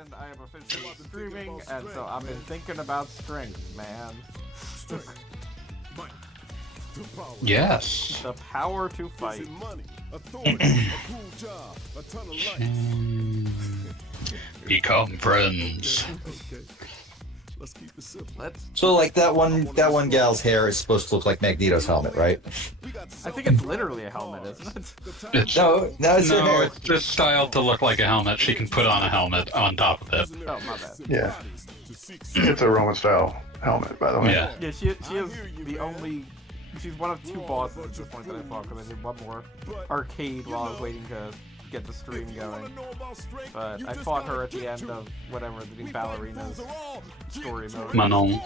and I am officially streaming, and so I've been thinking about strength, man. Yes. The power to fight. Become friends. Let's keep it simple. So like that one gal's hair is supposed to look like Magneto's helmet, right? I think it's literally a helmet, isn't it? It's, No, it's her hair. it's just styled to look like a helmet. She can put on a helmet on top of it. Oh, my bad. Yeah. It's a Roman style helmet, by the way. Yeah. Yeah, she is the only... She's one of two bosses at this point that I fought, because I did one more arcade while I was waiting to get the stream going. But I fought her at the end of whatever, the new Ballerina's story mode. Manon.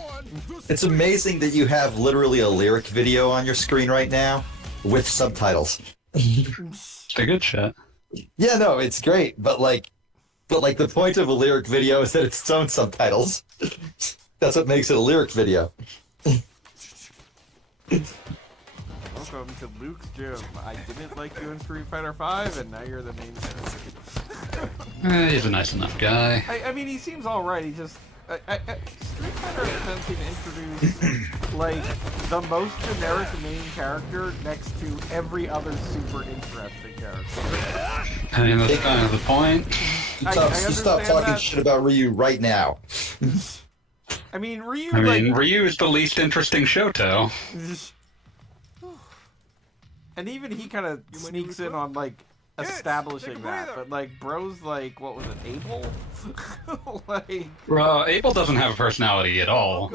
It's amazing that you have literally a lyric video on your screen right now with subtitles. It's a good shit. Yeah, no, it's great, but the point of a lyric video is that it's its own subtitles. That's what makes it a lyric video. Welcome to Luke's gym. I didn't like you in Street Fighter V, and now you're the main character. He's a nice enough guy. I mean, he seems alright, he just... Street Fighter has been introduced, like, the most generic main character next to every other super interesting character. I mean, that's kind of the point. I Stop understand talking that. shit about Ryu right now. I mean, Ryu, I mean, like... Ryu is the least interesting Shoto. And even he kind of sneaks in on, like, establishing that, but, like, bro's, like, what was it, Abel? Like... Abel doesn't have a personality at all.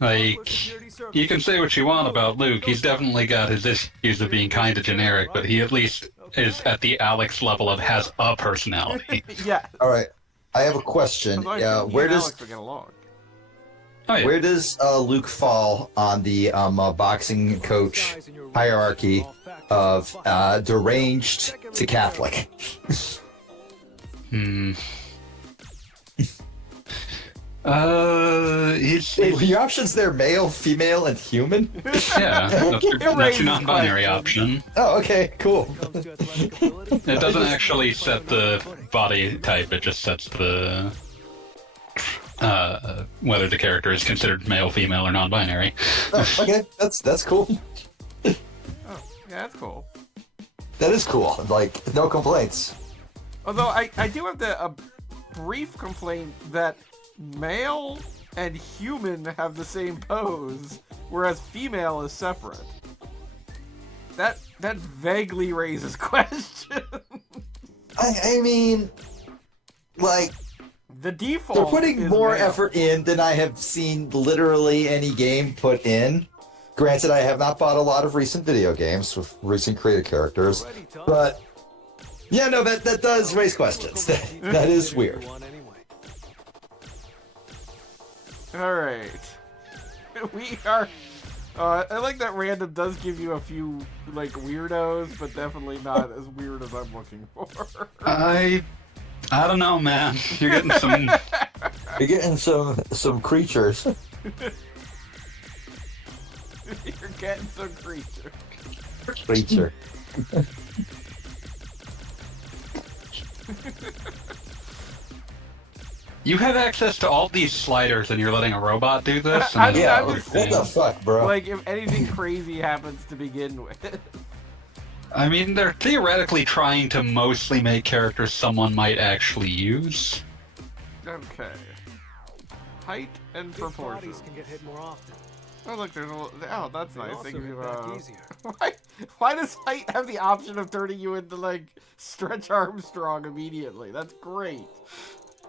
Like, you can say what you want about Luke, he's definitely got his issues of being kind of generic, but he at least is at the Alex level of has a personality. Yeah. All right, I have a question. Where does get along? Oh, yeah. where does Luke fall on the boxing coach hierarchy of deranged to Catholic? He's Your options there: male, female, and human. yeah, that's your raises non-binary questions. option. Oh, okay, cool. It doesn't actually set the body type; it just sets the whether the character is considered male, female, or non-binary. Oh, okay, that's cool. Oh, yeah, that's cool. That is cool. Like, no complaints. Although, I do have a brief complaint that male and human have the same pose, whereas female is separate. That vaguely raises questions. I mean, like, The default they're putting is more male. effort in than I have seen literally any game put in. Granted, I have not bought a lot of recent video games with recent created characters, but yeah, no, that does raise questions. That is weird. Alright. We are... I like that random does give you a few, like, weirdos, but definitely not as weird as I'm looking for. I don't know, man. You're getting some. You're getting some creatures. You're getting some creature. Creature. You have access to all these sliders, and you're letting a robot do this. I And mean, Yeah, I'm what just the saying, fuck, bro? like, if anything crazy happens to begin with. I mean, they're theoretically trying to mostly make characters someone might actually use. Okay. Height and proportions. Can get hit more often. Oh, look, there's a little... Oh, that's nice. They Also give you, hit back easier. why does height have the option of turning you into, like, Stretch Armstrong immediately? That's great.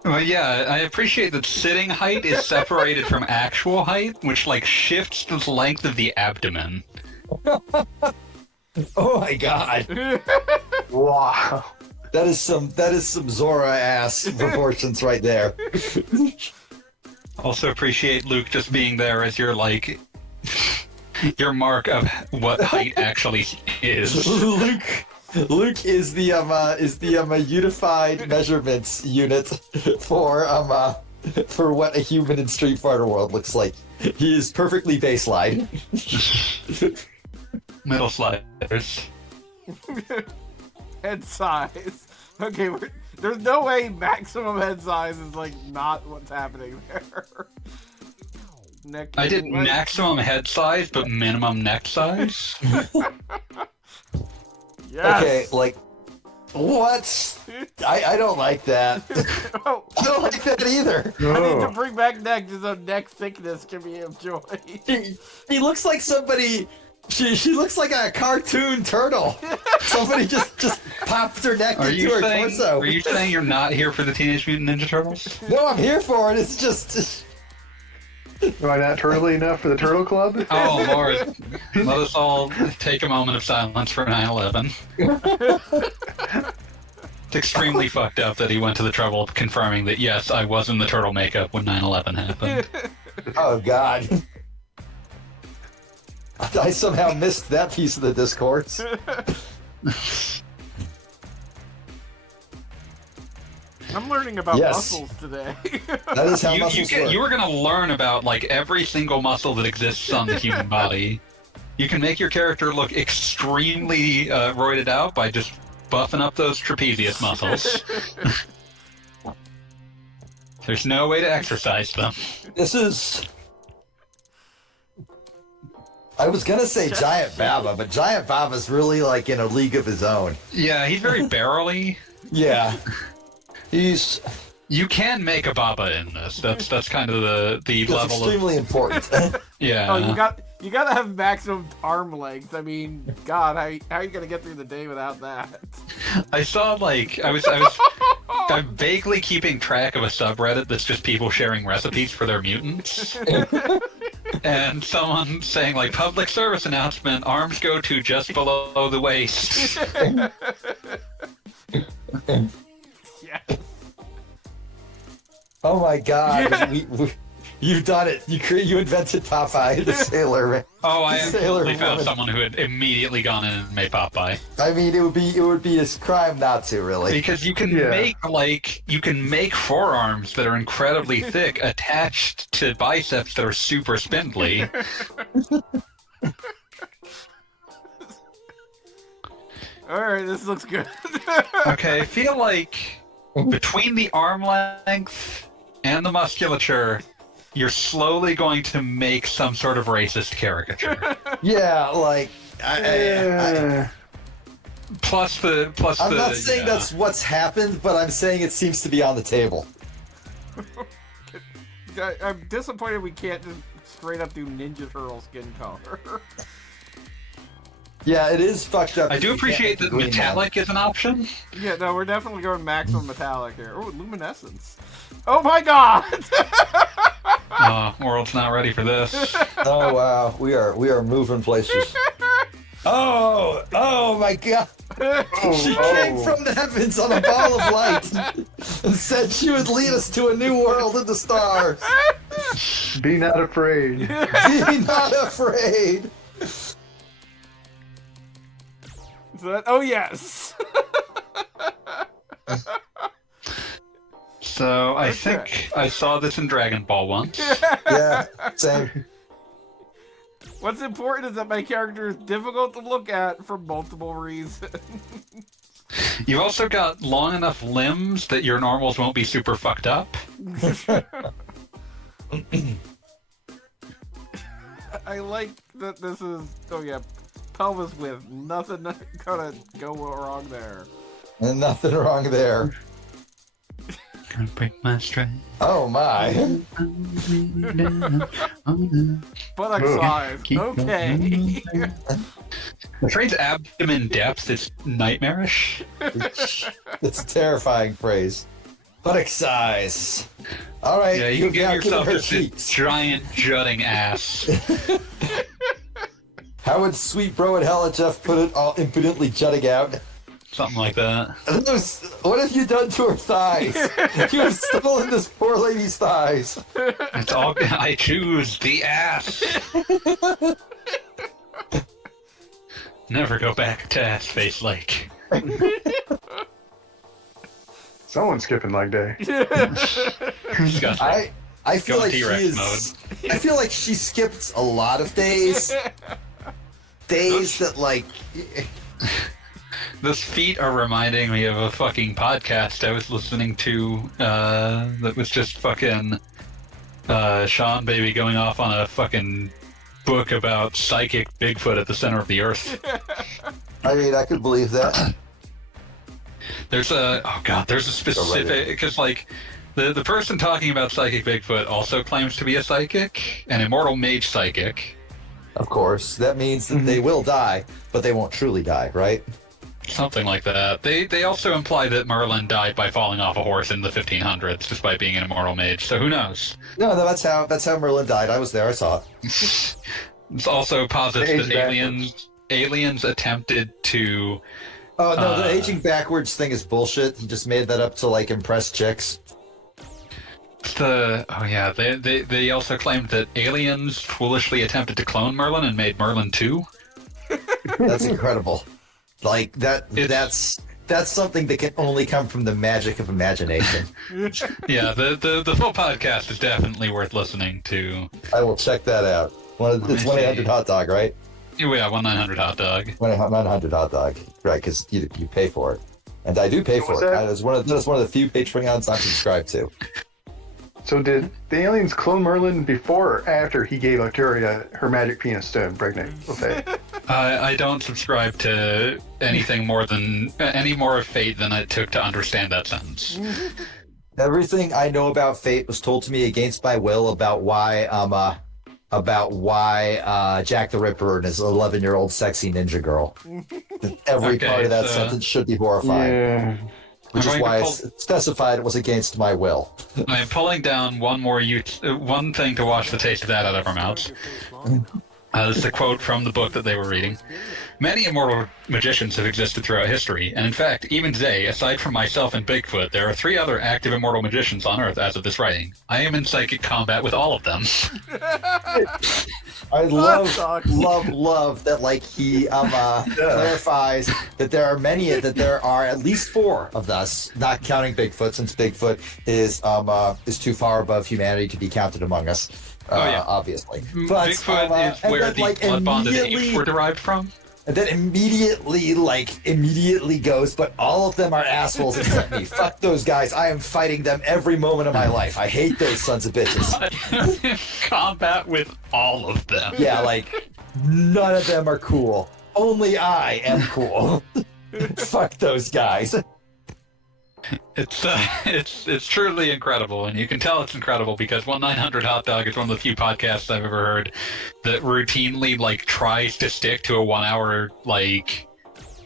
Well, yeah, I appreciate that sitting height is separated from actual height, which, like, shifts the length of the abdomen. Oh my god. Wow. That is some Zora ass proportions right there. Also appreciate Luke just being there as your, like, your mark of what height actually is. Luke is the unified measurements unit for what a human in Street Fighter world looks like. He is perfectly baseline. Middle sliders. Head size. Okay, There's no way maximum head size is like not what's happening there. Neck I did like- maximum head size, but minimum neck size. Yes. Okay, like, what? I don't like that. Oh, I don't like that either. I need to Oh. bring back neck so neck thickness can be enjoyed. She looks like somebody. She looks like a cartoon turtle. Somebody just popped her neck Are into you her saying? torso. Are you saying you're not here for the Teenage Mutant Ninja Turtles? No, I'm here for it. It's just. Am I not turtly enough for the Turtle Club? Oh Lord! Let us all take a moment of silence for 9/11. It's extremely fucked up that he went to the trouble of confirming that yes, I was in the turtle makeup when 9/11 happened. Oh God. I somehow missed that piece of the discourse. I'm learning about Yes. muscles today. That is how muscles work. You were gonna learn about like every single muscle that exists on the human body. You can make your character look extremely roided out by just buffing up those trapezius muscles. There's no way to exercise them. This is. I was gonna say Giant Baba, but Giant Baba's really like in a league of his own. Yeah, he's very barrely. Yeah. He's You can make a Baba in this. That's kind of the it's level of extremely important. yeah. Oh, you gotta have maximum arm length. I mean, God, how are you gonna get through the day without that? I saw like I'm vaguely keeping track of a subreddit that's just people sharing recipes for their mutants. And someone saying like public service announcement, arms go to just below the waist. Yeah. Oh my God, you've done it. You invented Popeye the Sailor Man. Oh, I Sailor absolutely found woman. someone who had immediately gone in and made Popeye. I mean, it would be a crime not to, really. Because you can Yeah. make forearms that are incredibly thick attached to biceps that are super spindly. All right, this looks good. Okay, I feel like between the arm length and the musculature, you're slowly going to make some sort of racist caricature. Yeah, like Yeah. I'm not saying yeah. that's what's happened, but I'm saying it seems to be on the table. I'm disappointed we can't just straight up do Ninja Turtle skin color. Yeah, it is fucked up. I that do you can't appreciate make that green metallic is an option. Yeah, no, we're definitely going maximum metallic here. Oh, luminescence. Oh my God! World's not ready for this. man. Oh wow, we are moving places. Oh my God! She came from the heavens on a ball of light and said she would lead us to a new world in the stars. Be not afraid. Be not afraid. Oh yes. So I Okay. think I saw this in Dragon Ball once. Yeah, same. What's important is that my character is difficult to look at for multiple reasons. You've also got long enough limbs that your normals won't be super fucked up. I like that this is. Oh yeah, pelvis width. Nothing gonna go wrong there. And nothing wrong there. Gonna break my stride. Oh my. Buttock Ugh. size. Okay. The phrase abdomen depth is nightmarish. It's a terrifying phrase. Buttock size. All right. Yeah, you can give now yourself her just a cheeks. giant jutting ass. How would sweet bro and Hella Jeff put it, all impudently jutting out? Something like that. What have you done to her thighs? You have stolen this poor lady's thighs. It's all I choose the ass. Never go back to Ass Face Lake. Someone's skipping leg day. Disgusting. I feel Go like she T-Rex is. I feel like she skipped a lot of days. Days that like. this feat are reminding me of a fucking podcast I was listening to that was just fucking Sean Baby going off on a fucking book about psychic Bigfoot at the center of the earth. I mean, I could believe that. There's a specific, because like the person talking about psychic Bigfoot also claims to be a psychic, an immortal mage psychic. Of course, that means that they will die, but they won't truly die, right? Something like that. They also imply that Merlin died by falling off a horse in the 1500s, despite being an immortal mage. So who knows? No, that's how Merlin died. I was there. I saw it. It's also posits that Age aliens attempted to. Oh no, the aging backwards thing is bullshit. He just made that up to like impress chicks. They also claimed that aliens foolishly attempted to clone Merlin and made Merlin 2. That's incredible. Like that's something that can only come from the magic of imagination. Yeah, the full podcast is definitely worth listening to. I will check that out. It's 1-800-HOT-DOG, right? Yeah, 1-900-HOT-DOG. 1-900-HOT-DOG, right? Because you pay for it, and I do pay for What's it. that? That's one of the few Patreons I'm subscribed to. So did the aliens clone Merlin before or after he gave Arturia her magic penis to impregnate Faye? I don't subscribe to anything more of Fate than it took to understand that sentence. Everything I know about Fate was told to me against my will about why Jack the Ripper and his 11-year-old sexy ninja girl. Every part of that sentence should be horrifying. Yeah. Which is why I specified it was against my will. I am pulling down one thing to wash the taste of that out of our mouths. This is a quote from the book that they were reading. Many immortal magicians have existed throughout history, and in fact, even today, aside from myself and Bigfoot, there are 3 other active immortal magicians on Earth as of this writing. I am in psychic combat with all of them. I love that, like, he clarifies that there are at least 4 of us, not counting Bigfoot, since Bigfoot is too far above humanity to be counted among us. Obviously. But, Bigfoot is where the blood-bonded apes were derived from. And then immediately goes, but all of them are assholes except me. Fuck those guys. I am fighting them every moment of my life. I hate those sons of bitches. In combat with all of them. Yeah, like, none of them are cool. Only I am cool. Fuck those guys. It's truly incrediable, and you can tell it's incredible because 1-900-HOT-DOG is one of the few podcasts I've ever heard that routinely like tries to stick to a 1 hour like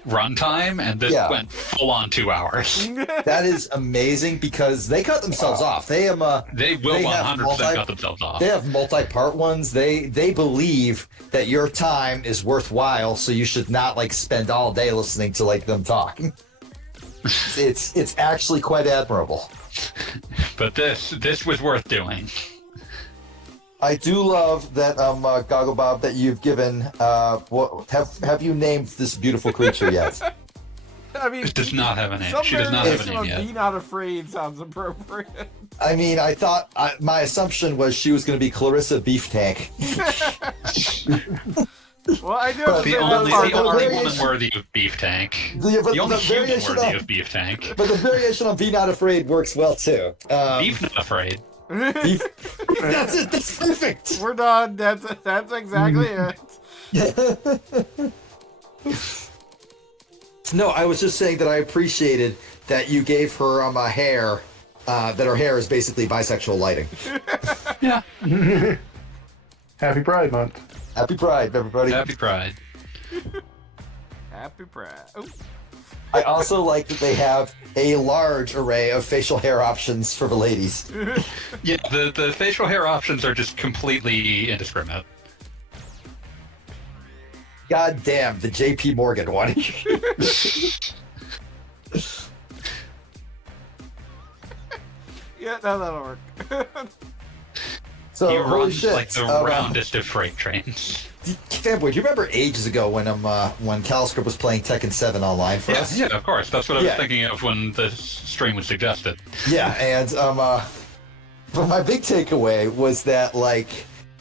runtime, and this went full on 2 hours. That is amazing because they cut themselves off. They will 100% cut themselves off. They have multi-part ones. They believe that your time is worthwhile, so you should not like spend all day listening to like them talk. It's actually quite admirable. But this was worth doing. I do love that Goggle Bob that you've given have you named this beautiful creature yet? I mean, It does not have a name. some She does not have a variation name of yet. Be Not Afraid sounds appropriate. I mean, I thought my assumption was she was going to be Clarissa Beef Tank. Well, I do But have The to say only, that's the only variation- woman worthy of Beef Tank. The The only human variation worthy of of Beef Tank. but the variation on Be Not Afraid works well too. Beef Not Afraid. Beef, that's it. That's perfect. We're done. That's exactly it. No, I was just saying that I appreciated that you gave her hair. That her hair is basically bisexual lighting. Yeah. Happy Pride Month. Happy Pride, everybody. Happy Pride. Happy Pride. Oh. I also like that they have a large array of facial hair options for the ladies. Yeah, the facial hair options are just completely indiscriminate. God damn, the JP Morgan one. Yeah, no, that'll work. So, He holy runs shit. like the roundest of freight trains. Fanboy, do you remember ages ago when CalScript was playing Tekken 7 online for us? Yeah, of course. That's what I was Yeah. thinking of when the stream was suggested. Yeah, and but my big takeaway was that like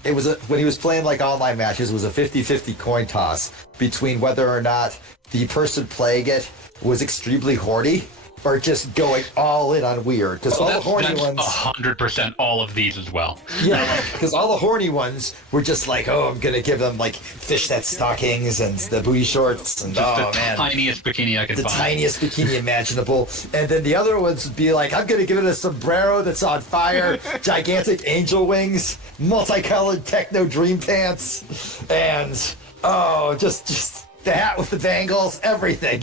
when he was playing like online matches, it was a 50-50 coin toss between whether or not the person playing it was extremely horny or just going all in on weird. Because all the horny ones, 100% all of these as well. yeah, because all the horny ones were just like, oh, I'm gonna give them like fishnet stockings and the booty shorts and Just oh the man, tiniest bikini I can the find. tiniest bikini imaginable. And then the other ones would be like, I'm gonna give it a sombrero that's on fire, gigantic angel wings, multicolored techno dream pants, and oh, just the hat with the bangles, everything.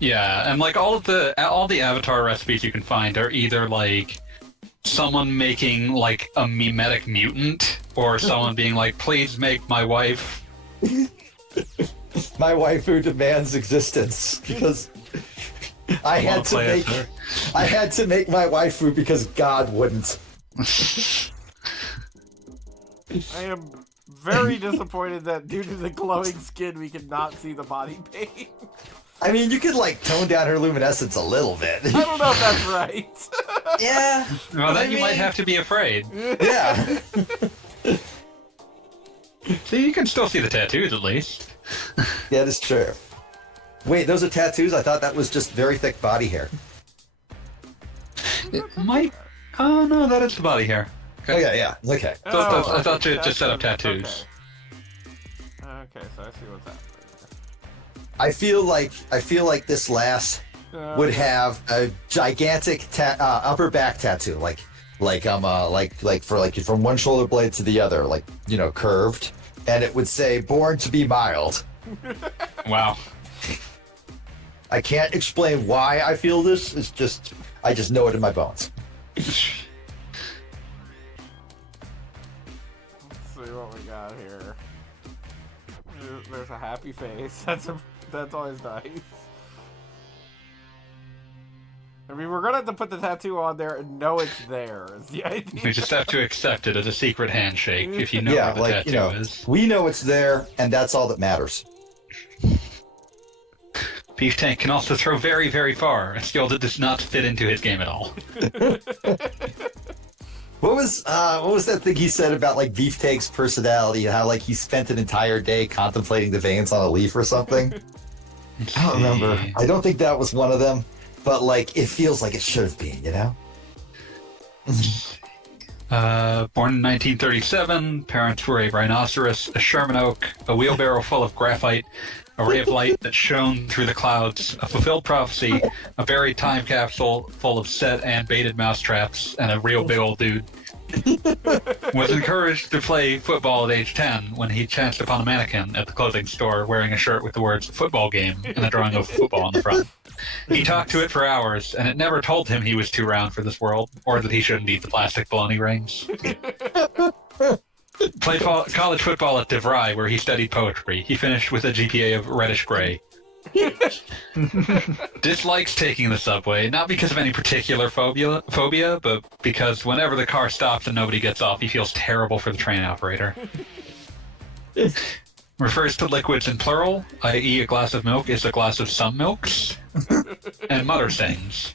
Yeah, and like all the avatar recipes you can find are either like someone making like a mimetic mutant or someone being like, please make my wife. My waifu demands existence because I had to make my waifu because God wouldn't. I am very disappointed that due to the glowing skin, we could not see the body paint. I mean, you could like tone down her luminescence a little bit. I don't know if that's right. Yeah. Well, then you might have to be afraid. Yeah. See, you can still see the tattoos at least. Yeah, that's true. Wait, those are tattoos? I thought that was just very thick body hair. It might. Oh no, that is the body hair. Oh yeah. Okay. I thought you just set up tattoos. Okay, so I see what's happening. I feel like this lass would have a gigantic upper back tattoo, like from one shoulder blade to the other, like, you know, curved, and it would say "Born to be mild." Wow. I can't explain why I feel this. It's just I just know it in my bones. Let's see what we got here. There's a happy face. That's always nice. I mean, we're gonna have to put the tattoo on there and know it's there. Is the idea? We just have to accept it as a secret handshake if you know Yeah, where the like, tattoo you know, is. we know it's there, and that's all that matters. Beef Tank can also throw very, very far, a skill that does not fit into his game at all. What was that thing he said about like Beeftake's personality and how like he spent an entire day contemplating the veins on a leaf or something? I don't remember. I don't think that was one of them, but like it feels like it should have been, you know? Born in 1937, parents were a rhinoceros, a Sherman oak, a wheelbarrow full of graphite, a ray of light that shone through the clouds, a fulfilled prophecy, a buried time capsule full of set and baited mousetraps, and a real big old dude. Was encouraged to play football at age 10 when he chanced upon a mannequin at the clothing store wearing a shirt with the words "football game" and a drawing of football on the front. He talked to it for hours, and it never told him he was too round for this world, or that he shouldn't eat the plastic bologna rings. Played college football at DeVry, where he studied poetry. He finished with a GPA of reddish-gray. Dislikes taking the subway, not because of any particular phobia, but because whenever the car stops and nobody gets off, he feels terrible for the train operator. Refers to liquids in plural, i.e. a glass of milk is a glass of some milks, and mutter sings.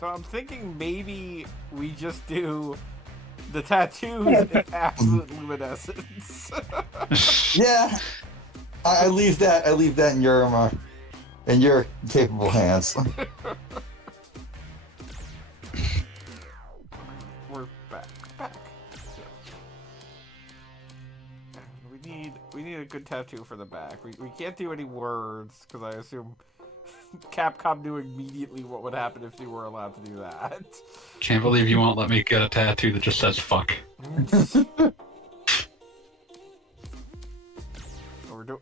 So I'm thinking maybe we just do the tattoos in absolute luminescence. Yeah. I leave that in your capable hands. We're back. We need a good tattoo for the back. We can't do any words because I assume Capcom knew immediately what would happen if they were allowed to do that. Can't believe you won't let me get a tattoo that just says fuck.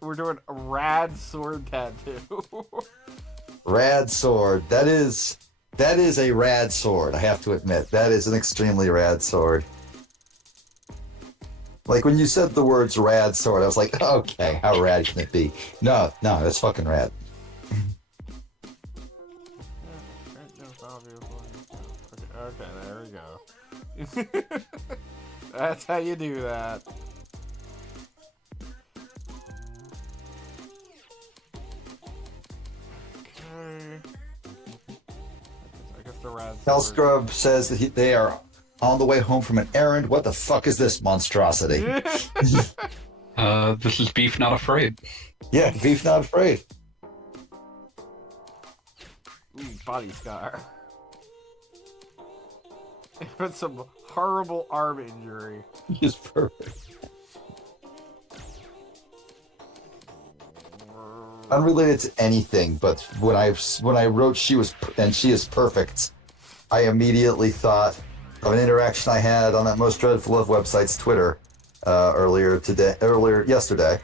We're doing a rad sword tattoo. Rad sword. That is a rad sword, I have to admit. That is an extremely rad sword. Like when you said the words rad sword, I was like, okay, how rad can it be? No, that's fucking rad. Okay, there we go. That's how you do that. Okay. I guess the rad. Hellscrub says that they are on the way home from an errand. What the fuck is this monstrosity? This is beef not afraid. Yeah, beef not afraid. Body scar. But some horrible arm injury. He's perfect. Unrelated to anything, but when I wrote she is perfect, I immediately thought of an interaction I had on that Most Dreadful of Websites Twitter earlier yesterday,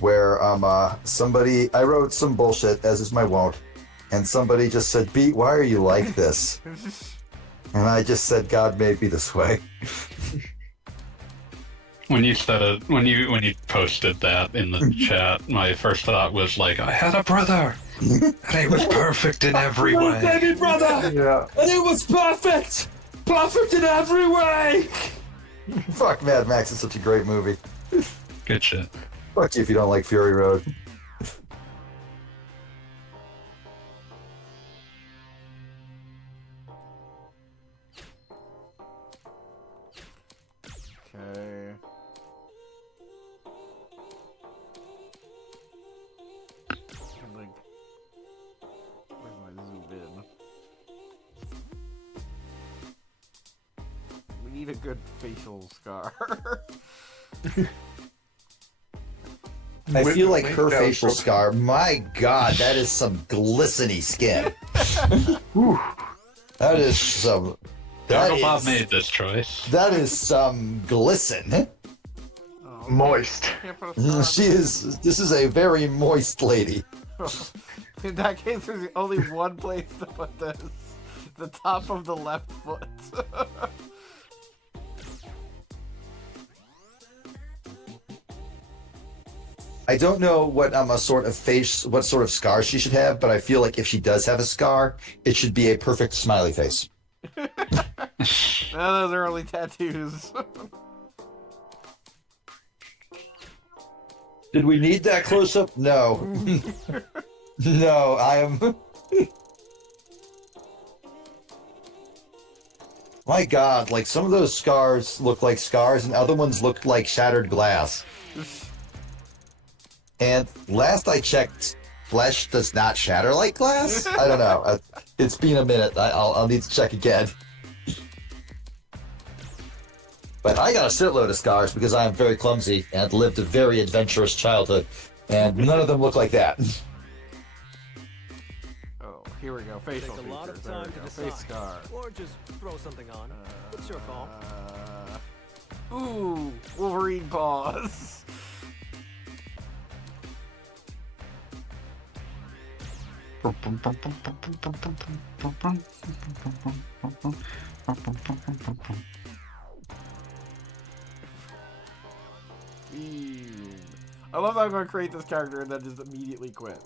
where I wrote some bullshit, as is my wont, and somebody just said, "Beat, why are you like this?" And I just said, "God made me this way." When you said it, when you posted that in the chat, my first thought was like, I had a brother, and he was perfect in every way. Baby brother, Yeah. and it was perfect, perfect in every way. Fuck, Mad Max is such a great movie. Good shit. Fuck you if you don't like Fury Road. Okay. Like, where's my zoom in? We need a good facial scar. I feel like her That was facial broken. scar, my god, that is some glisteny skin. Whew. That is some... Dargo Bob is- made this choice. That is some glisten. Oh, Moist. can't put a scar. This is a very moist lady. In that case, there's only one place to put this. The top of the left foot. I don't know what sort of scar she should have, but I feel like if she does have a scar, it should be a perfect smiley face. No, those are only tattoos. Did we need that close up? No. No, I am. My God, like some of those scars look like scars, and other ones look like shattered glass. And last I checked, flesh does not shatter like glass. I don't know. It's been a minute. I'll need to check again. But I got a shitload of scars because I am very clumsy and lived a very adventurous childhood, and none of them look like that. Oh, here we go. Facial Take a lot of features. There time we to go. decide. Face scar. Or just throw something on. It's your call. Ooh, Wolverine paws. I love how I'm going to create this character and then just immediately quit.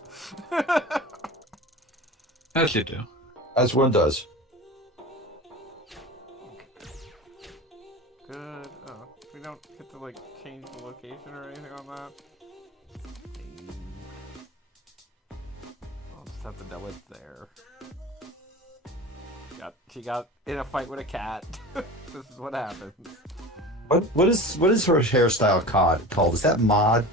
As you do. As one does. Good. Oh, we don't get to like change the location or anything on that. I'll just have to know it's there. She got in a fight with a cat. This is what happens. What is her hairstyle called? Is that mod?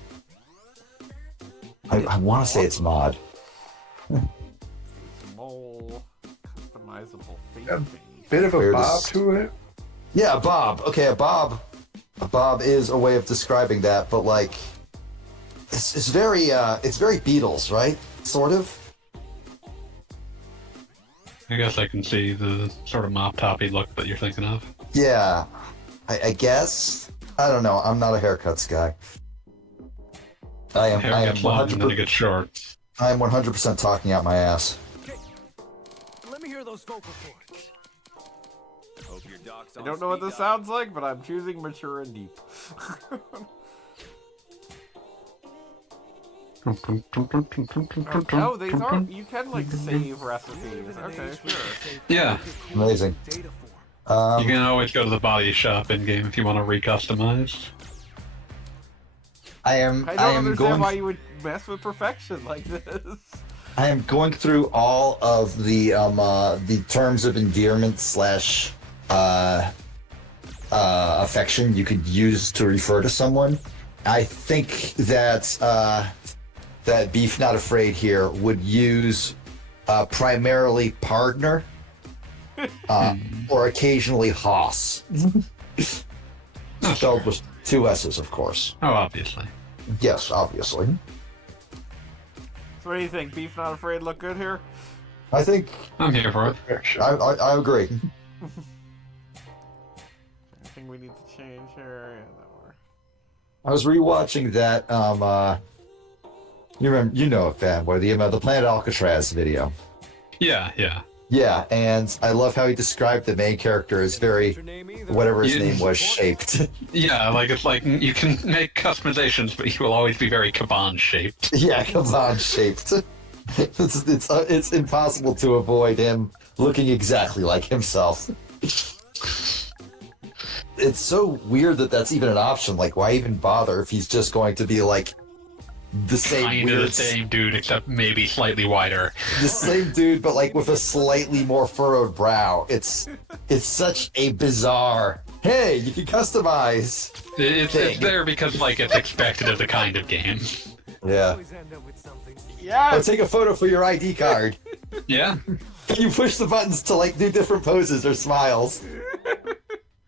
I want to say it's mod. Mole, customizable face Yeah. paint. Bit of a Weird bob as- to it. Yeah, a bob. Okay, a bob. A bob is a way of describing that, but like, it's very Beatles, right? Sort of. I guess I can see the sort of mop-toppy look that you're thinking of. Yeah, I guess. I don't know. I'm not a haircuts guy. I am Hair gets long and then it 100%. gets short. I am 100% talking out my ass. Let me hear those vocal cords. Hope your doc's I on don't know what speed this dial. sounds like, but I'm choosing mature and deep. Oh, these are. You can like save recipes. Okay, sure. Yeah. Amazing. Data form. You can always go to the body shop in game if you want to recustomize. I am I don't understand going. why you would mess with perfection like this. I am going through all of the terms of endearment slash affection you could use to refer to someone. I think that that Beef Not Afraid here would use primarily partner or occasionally Hoss. Spelled with 2 S's, of course. Oh, obviously. Yes, obviously. So what do you think? Beef Not Afraid look good here? I think I'm here for it. Yeah, sure. I agree. Anything we need to change here? Yeah, that works. I was rewatching that you know it, fanboy, the Planet Alcatraz video. Yeah, yeah. Yeah, and I love how he described the main character as very whatever his name was shaped. Yeah, like it's like you can make customizations, but he will always be very Kaban shaped. Yeah, Kaban shaped. It's impossible to avoid him looking exactly like himself. It's so weird that that's even an option. Like, why even bother if he's just going to be like the same Kind of weird, the same dude, except maybe slightly wider. the same dude, but like with a slightly more furrowed brow. It's such a bizarre. Hey, you can customize. It's there because like it's expected of the kind of game. Yeah. Always end up with something. Or Yes! take a photo for your ID card. Yeah. You push the buttons to like do different poses or smiles.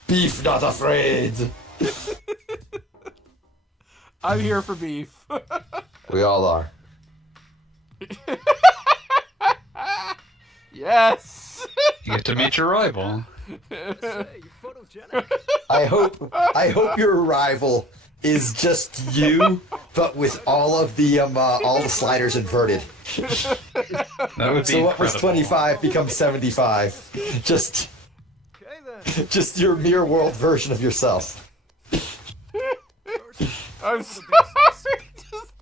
Beef Not Afraid. I'm here for beef. We all are. Yes! You get to meet your rival. Hey, you're photogenic. I hope your arrival is just you, but with all the sliders inverted. That would be So what was incredible. 25 becomes 75. Just Okay then. just your mirror world version of yourself. I'm sorry. Just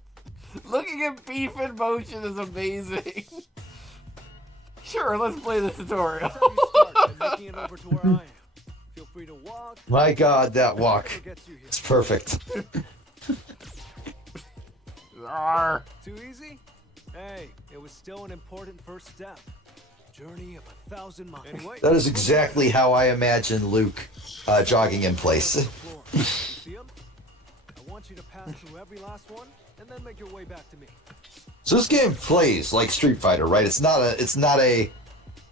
looking at beef in motion is amazing. Sure, let's play the tutorial. That's how you start by making it over to where I am. Feel free to walk. My God, that walk. Whatever gets you here. It's perfect. Arr. Too easy? Hey, it was still an important first step. Journey of 1,000 miles. Anyway, That is exactly how I imagine Luke jogging in place. See 'em? I want you to pass through every last one and then make your way back to me. So this game plays like Street Fighter, right? It's not a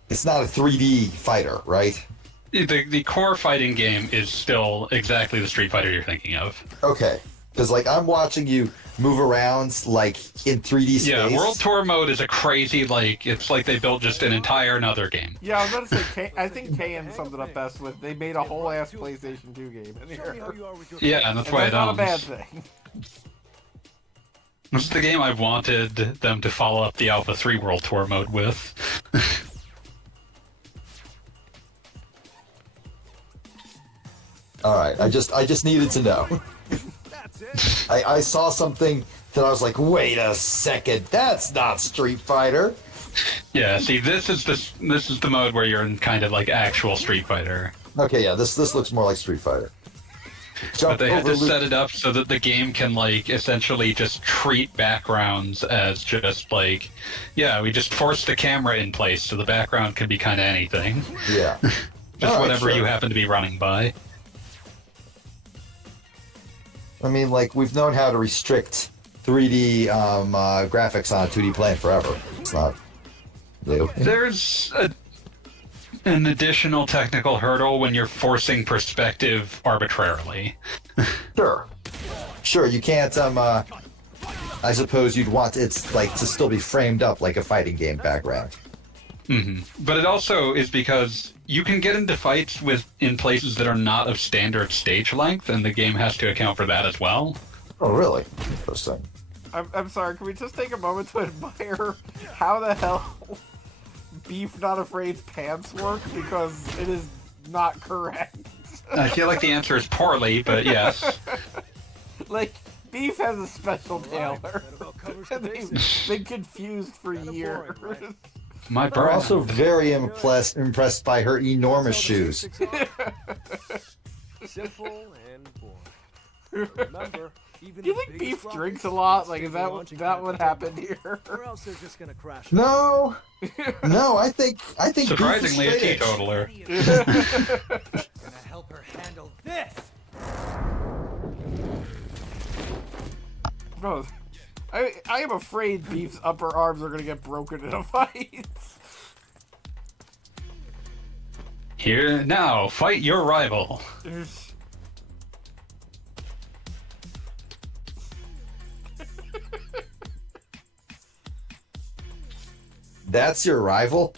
3D fighter, right? The core fighting game is still exactly the Street Fighter you're thinking of. Okay. Because like I'm watching you move around like in 3D space. Yeah, World Tour mode is a crazy, like, it's like they built just an entire another game. Yeah, I was about to say, I think KN summed it up best with they made a whole ass PlayStation 2 game in Show me how here. you are with your Yeah, and that's And why that's it not a owns. bad thing. This is the game I've wanted them to follow up the Alpha 3 World Tour mode with. All right. I just needed to know. That's it. I saw something that I was like, wait a second, that's not Street Fighter. Yeah, see, this is the mode where you're in kind of like actual Street Fighter. Okay, yeah, this looks more like Street Fighter. But Jump they had over to set it up so that the game can like essentially just treat backgrounds as just like, yeah, we just force the camera in place so the background can be kind of anything. Yeah. Just All right, whatever sure. you happen to be running by. I mean, like, we've known how to restrict 3D graphics on a 2D plane forever. It's not new. There's an additional technical hurdle when you're forcing perspective arbitrarily. Sure. Sure, you can't, I suppose you'd want it's like to still be framed up like a fighting game background. But it also is because you can get into fights in places that are not of standard stage length, and the game has to account for that as well. Oh, really? Interesting. I'm sorry, can we just take a moment to admire how the hell Beef Not Afraid's pants work? Because it is not correct. I feel like the answer is poorly, but yes. Like, Beef has a special tailor. That about covers the And basics. they've been confused for Kinda years. boring, right? My I'm brand. also very impressed by her enormous shoes. Simple and boring. Remember, even Do you the think biggest Beef rockets drinks a lot? can Like, is stay that launching that pad what for happened 10 here? Or else they're just gonna crash. No, no, I think Beef is Surprisingly, a straight edge. teetotaler. Gonna help her handle this. Bro, I am afraid Beef's upper arms are gonna get broken in a fight. Here now, fight your rival. That's your rival?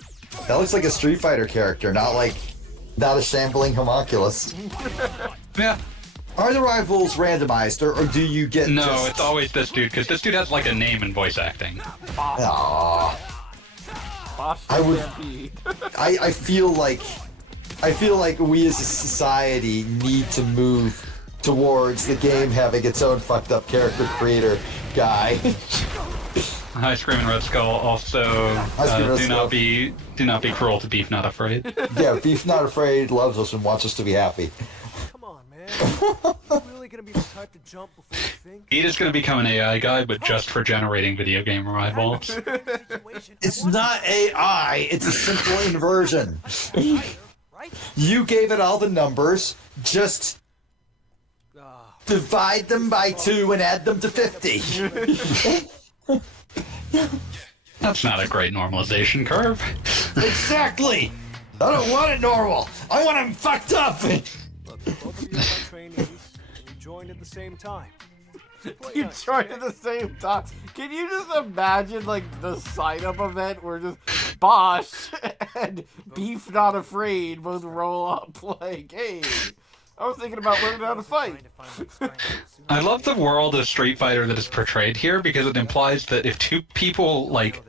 That looks like a Street Fighter character, not a shambling homunculus. Yeah. Are the rivals randomized, or do you get No, just... it's always this dude, because this dude has like a name in voice acting. Aww. Bosh I would- Stampede. I feel like we as a society need to move towards the game having its own fucked up character creator guy. Ice Cream and Red Skull also Ice Cream and Red do Skull. not be cruel to Beef Not Afraid. Yeah, Beef Not Afraid loves us and wants us to be happy. Come on, man. You really gonna be the type to jump before you think? He is going to become an AI guy, but just for generating video game rivals. It's not AI, it's a simple inversion. Right? You gave it all the numbers, just Ah, divide them by 2 and add them to 50. That's not a great normalization curve. Exactly! I don't want it normal. I want him fucked up. look, both of you are trainees, and you joined at the same time. Play You nice, joined okay? at the same time. Can you just imagine, like, the sign-up event where just Bosch and Beef Not Afraid both roll up like, hey, I was thinking about learning how to fight. I love the world of Street Fighter that is portrayed here because it implies that if two people like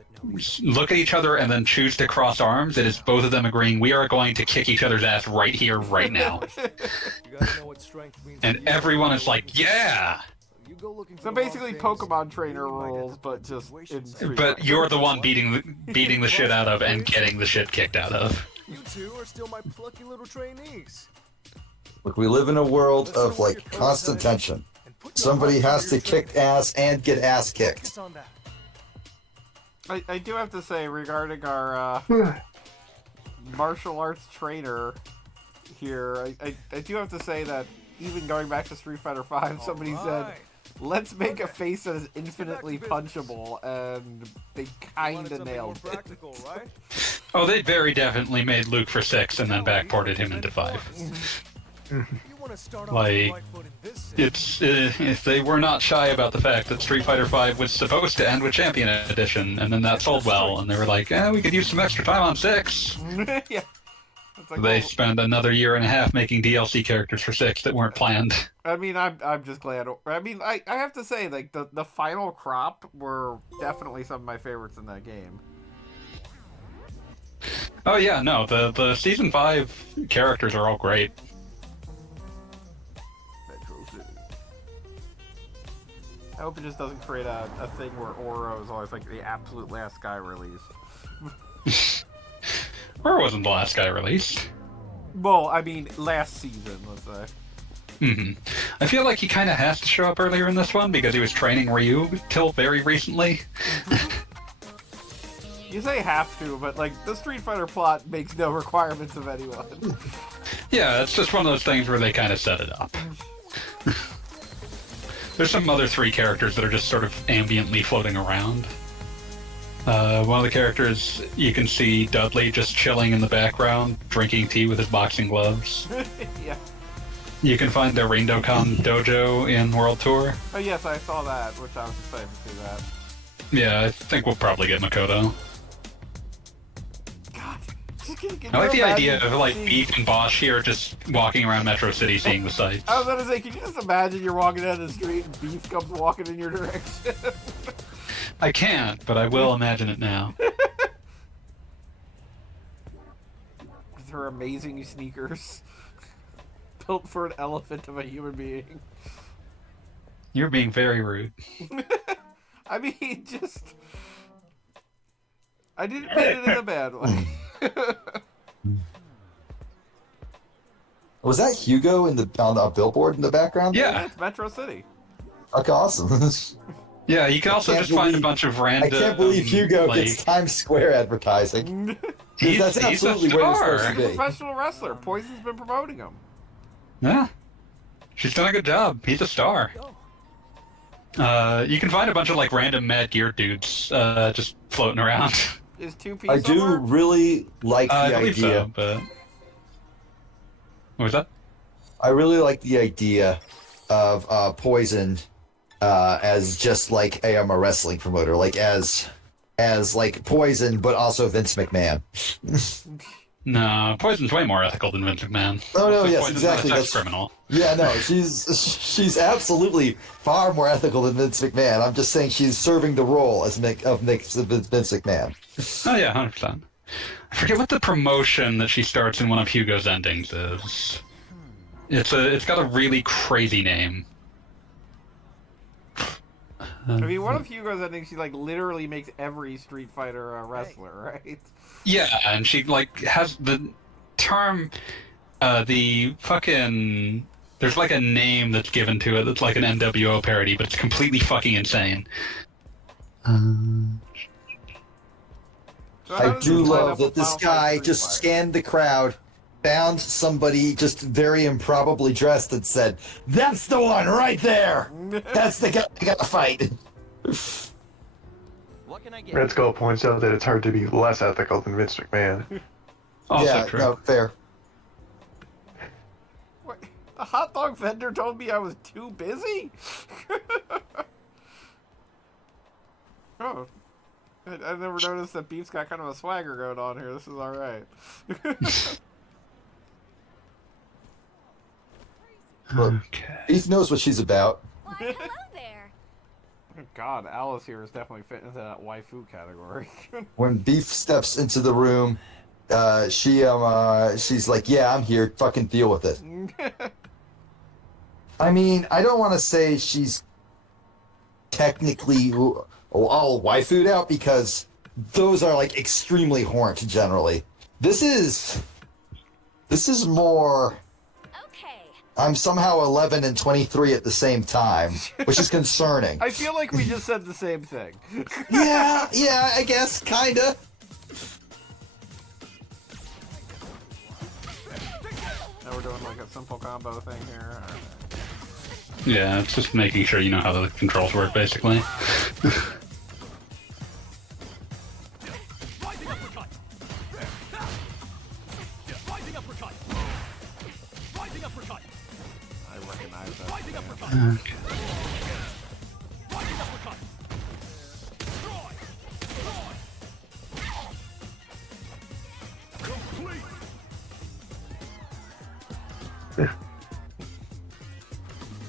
look at each other and then choose to cross arms, it is both of them agreeing we are going to kick each other's ass right here, right now. You gotta know what strength means to And you. everyone is like, yeah! You go looking for So the wrong basically things, Pokemon trainer you might end rules, up but in just in situations. Street But Fighter. you're the one beating the shit out of and getting the shit kicked out of. You two are still my plucky little trainees. Look, we live in a world of, like, constant tension. And put your Somebody heart has into to your kick training. ass and get ass kicked. Focus on that. I do have to say, regarding our martial arts trainer here, I do have to say that even going back to Street Fighter V, somebody said, Alright. let's make a face that is infinitely punchable, and they You wanted kinda something more nailed it. practical, right? Oh, they very definitely made Luke for 6 and then backported him into 5. You wanna start off Like, on the right foot in this It's if they were not shy about the fact that Street Fighter V was supposed to end with Champion Edition, and then that sold well, and they were like, we could use some extra time on 6. Yeah. It's like, They well, spent another year and a half making DLC characters for 6 that weren't planned. I mean, I'm just glad. I mean, I have to say, like, the final crop were definitely some of my favorites in that game. Oh yeah, no, the Season 5 characters are all great. Metro City. I hope it just doesn't create a thing where Oro is always like the absolute last guy release. Or wasn't the last guy released? Well, I mean, last season, let's say. I feel like he kind of has to show up earlier in this one because he was training Ryu till very recently. You say have to, but like the Street Fighter plot makes no requirements of anyone. Yeah, it's just one of those things where they kind of set it up. There's some other 3 characters that are just sort of ambiently floating around. One of the characters, you can see Dudley just chilling in the background, drinking tea with his boxing gloves. Yeah. You can find the Rindokan dojo in World Tour. Oh yes, I saw that, which I was excited to see that. Yeah, I think we'll probably get Makoto. God, can I like you the idea imagine of like seeing- Beef and Bosch here just walking around Metro City seeing the sights. I was gonna say, can you just imagine you're walking down the street and Beef comes walking in your direction? I can't, but I will imagine it now. With her amazing sneakers. Built for an elephant of a human being. You're being very rude. I mean, just... I didn't mean it in a bad way. Was that Hugo on the billboard in the background? Yeah. It's Metro City. Okay, awesome. Yeah, you can also can't just find a believe- bunch of I random. can't believe Hugo like, gets Times Square advertising. 'Cause that's he's a absolutely where you're supposed star. to He's a be. professional wrestler. Poison's been promoting him. Yeah. She's done a good job. He's a star. You can find a bunch of like random Mad Gear dudes just floating around. Is 2P I do somewhere? really like I the believe idea. so, but what was that? I really like the idea of Poison as just like I'm a wrestling promoter, like as like Poison, but also Vince McMahon. No, Poison's way more ethical than Vince McMahon. Oh, no, Also, yes, Poison's exactly, Not a sex that's- criminal. Yeah, no, she's absolutely far more ethical than Vince McMahon. I'm just saying she's serving the role as Vince McMahon. Oh yeah, 100%. I forget what the promotion that she starts in one of Hugo's endings is. It's got a really crazy name. I mean, one of Hugo's endings, she like literally makes every Street Fighter a wrestler, right? Yeah, and she like has the term, the fucking. There's like a name that's given to it that's like an NWO parody, but it's completely fucking insane. So how I does do this line love up that with this Final Fight guy Street just Fighter? scanned the crowd, found somebody just very improbably dressed, and said, "That's the one right there. That's the guy I gotta fight." What can I get? Red Skull points out that it's hard to be less ethical than Vince McMahon. Also yeah, true. no, fair. What? The hot dog vendor told me I was too busy? Oh. I've never noticed that Beef's got kind of a swagger going on here. This is alright. Look, Okay. Beef knows what she's about. Why, hello there. God, Alice here is definitely fit into that waifu category. When Beef steps into the room, she's like, "Yeah, I'm here. Fucking deal with it." I mean, I don't want to say she's technically all waifu'd out because those are like extremely horned generally. This is more. Okay. I'm somehow 11 and 23 at the same time, which is concerning. I feel like we just said the same thing. Yeah, I guess, kinda. Now we're doing like a simple combo thing here. Alright. Yeah, it's just making sure you know how the controls work, basically. I recognize that. Okay.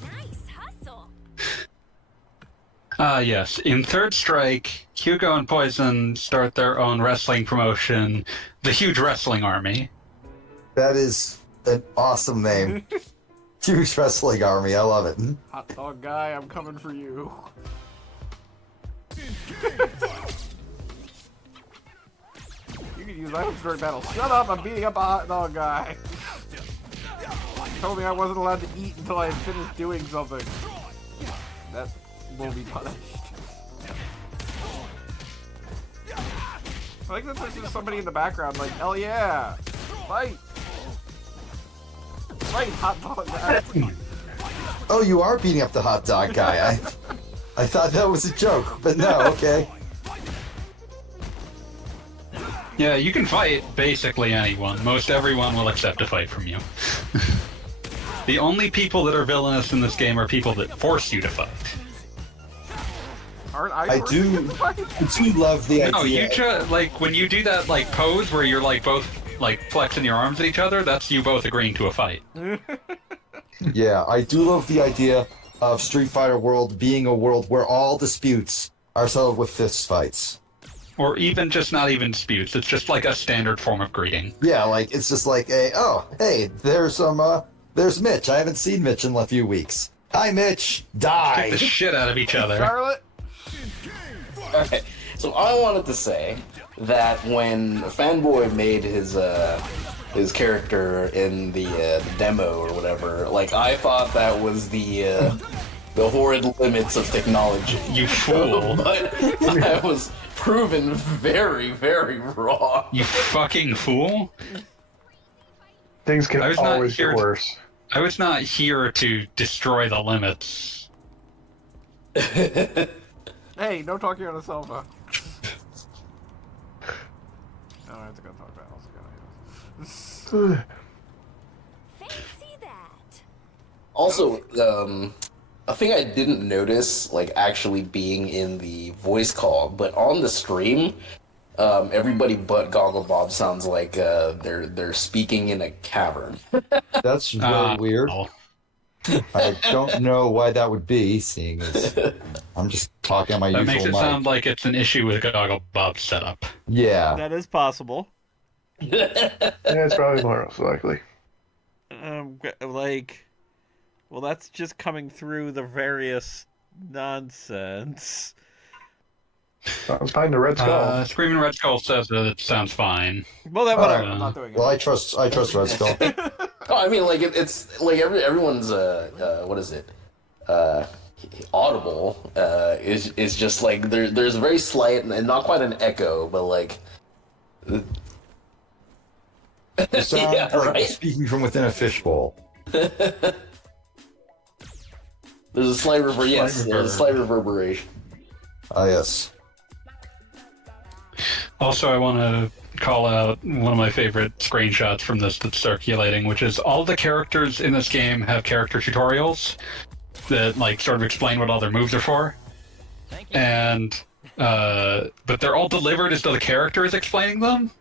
Nice hustle. Yes. In Third Strike, Hugo and Poison start their own wrestling promotion, the Huge Wrestling Army. That is an awesome name. Huge wrestling army. I love it. Hot dog guy, I'm coming for you. You can use items during battle. Shut up, I'm beating up a hot dog guy. He told me I wasn't allowed to eat until I had finished doing something. That will be punished. I like that there's just somebody in the background like, hell yeah! Fight! Fight, hot dog guy! Oh, you are beating up the hot dog guy. I thought that was a joke, but no, okay. Yeah, you can fight basically anyone. Most everyone will accept a fight from you. The only people that are villainous in this game are people that force you to fight. Aren't I forcing you do, to fight? I do love the No, idea. like when you do that like pose where you're like both like flexing your arms at each other, that's you both agreeing to a fight. Yeah, I do love the idea of Street Fighter World being a world where all disputes are settled with fist fights. Or even just not even disputes, it's just like a standard form of greeting. Yeah, like it's just like hey, there's Mitch. I haven't seen Mitch in a few weeks. Hi, Mitch. Kick Die. the shit out of each other. Charlotte? Okay, so all I wanted to say that when Fanboy made his character in the demo or whatever, like I thought that was the horrid limits of technology. You fool. But I was proven very, very wrong. You fucking fool. Things can I was not always here get worse. I was not here to destroy the limits. Hey, no talking on the cell phone. I don't have to go talk about it. Fancy that. Also, a thing I didn't notice, like actually being in the voice call, but on the stream, everybody but Goggle Bob sounds like they're speaking in a cavern. That's very weird. Oh. I don't know why that would be, seeing as I'm just talking on my That usual makes it mic. sound like it's an issue with Goggle Bob's setup. Yeah. That is possible. Yeah, it's probably more most likely. Well, that's just coming through the various nonsense. Sounds fine to Red Skull. Screaming Red Skull says that it sounds fine. Well, then whatever. Uh, I'm not doing it. Well, I trust Red Skull. Oh, I mean, like it's like everyone's what is it? Audible is just like there's a very slight and not quite an echo, but like You sound Yeah, like right? speaking from within a fishbowl. there's a slight there's a slight reverberation. Ah, yes. Also, I want to call out one of my favorite screenshots from this that's circulating, which is all the characters in this game have character tutorials that like sort of explain what all their moves are for. And but they're all delivered as though the character is explaining them.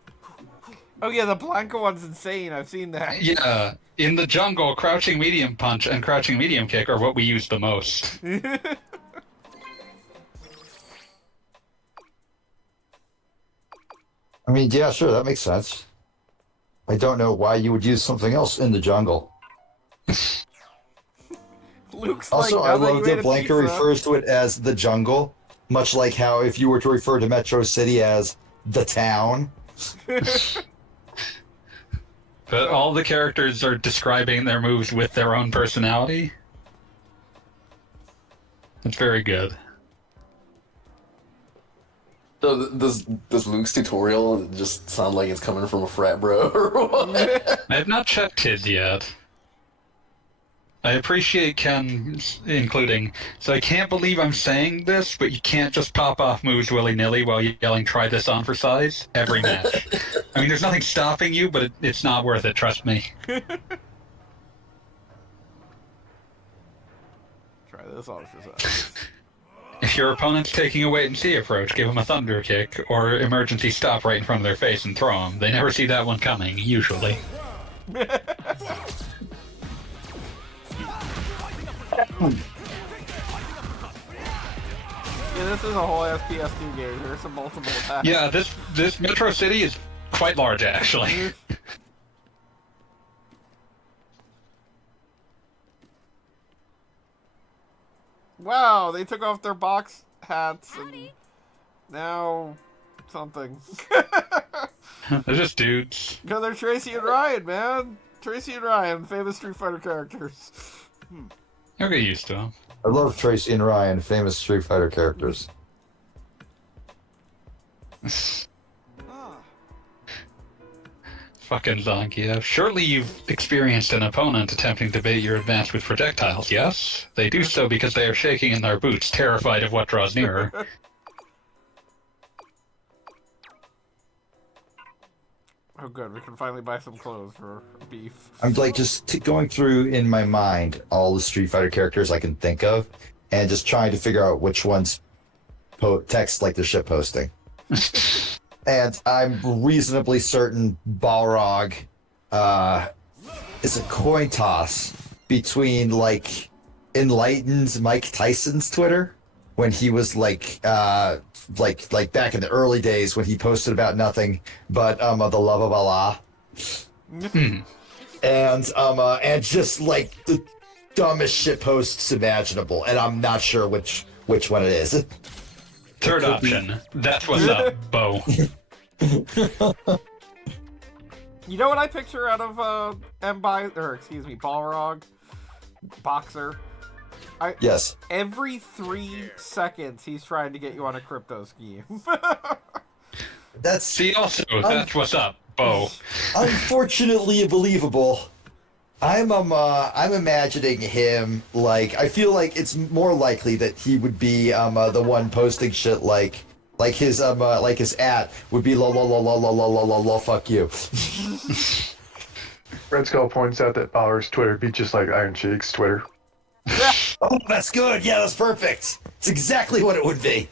Oh yeah, the Blanca one's insane. I've seen that. Yeah, in the jungle, crouching medium punch and crouching medium kick are what we use the most. I mean, yeah, sure, that makes sense. I don't know why you would use something else in the jungle. Luke's Also, like, I now that you love ate that a Blanca pizza- refers to it as the jungle, much like how if you were to refer to Metro City as the town. But all the characters are describing their moves with their own personality. It's very good. So does Luke's tutorial just sound like it's coming from a frat bro or what? I have not checked his yet. I appreciate Ken including, so I can't believe I'm saying this, but you can't just pop off moves willy-nilly while you're yelling, try this on for size, every match. I mean, there's nothing stopping you, but it's not worth it, trust me. Try this on for size. If your opponent's taking a wait-and-see approach, give them a thunder kick, or emergency stop right in front of their face and throw them. They never see that one coming, usually. Yeah, this is a whole PS2 game. There's some multiple attacks. Yeah, this Metro City is quite large, actually. Wow, they took off their box hats and now something. They're just dudes. Because they're Tracy and Ryan, man. Tracy and Ryan, famous Street Fighter characters. You'll get used to them. I love Tracy and Ryan, famous Street Fighter characters. Fucking Zangief. Surely you've experienced an opponent attempting to bait your advance with projectiles, yes? They do so because they are shaking in their boots, terrified of what draws nearer. Oh good, we can finally buy some clothes for beef. I'm like just going through in my mind all the Street Fighter characters I can think of, and just trying to figure out which ones text like the shit posting. And I'm reasonably certain Balrog is a coin toss between like Enlightened Mike Tyson's Twitter when he was like back in the early days when he posted about nothing but the love of Allah. And just like the dumbest shit posts imaginable, and I'm not sure which one it is. Third option. That's what's up, Bo. You know what I picture out of Balrog, Boxer? Yes. Every 3 seconds, he's trying to get you on a crypto scheme. That's See, also, that's what's up, Bo. unfortunately believable. I'm imagining him like I feel like it's more likely that he would be the one posting shit like his at would be lol fuck you. Red Skull points out that Balor's Twitter would be just like Iron Sheik's Twitter. Oh, that's good. Yeah, that's perfect. It's exactly what it would be.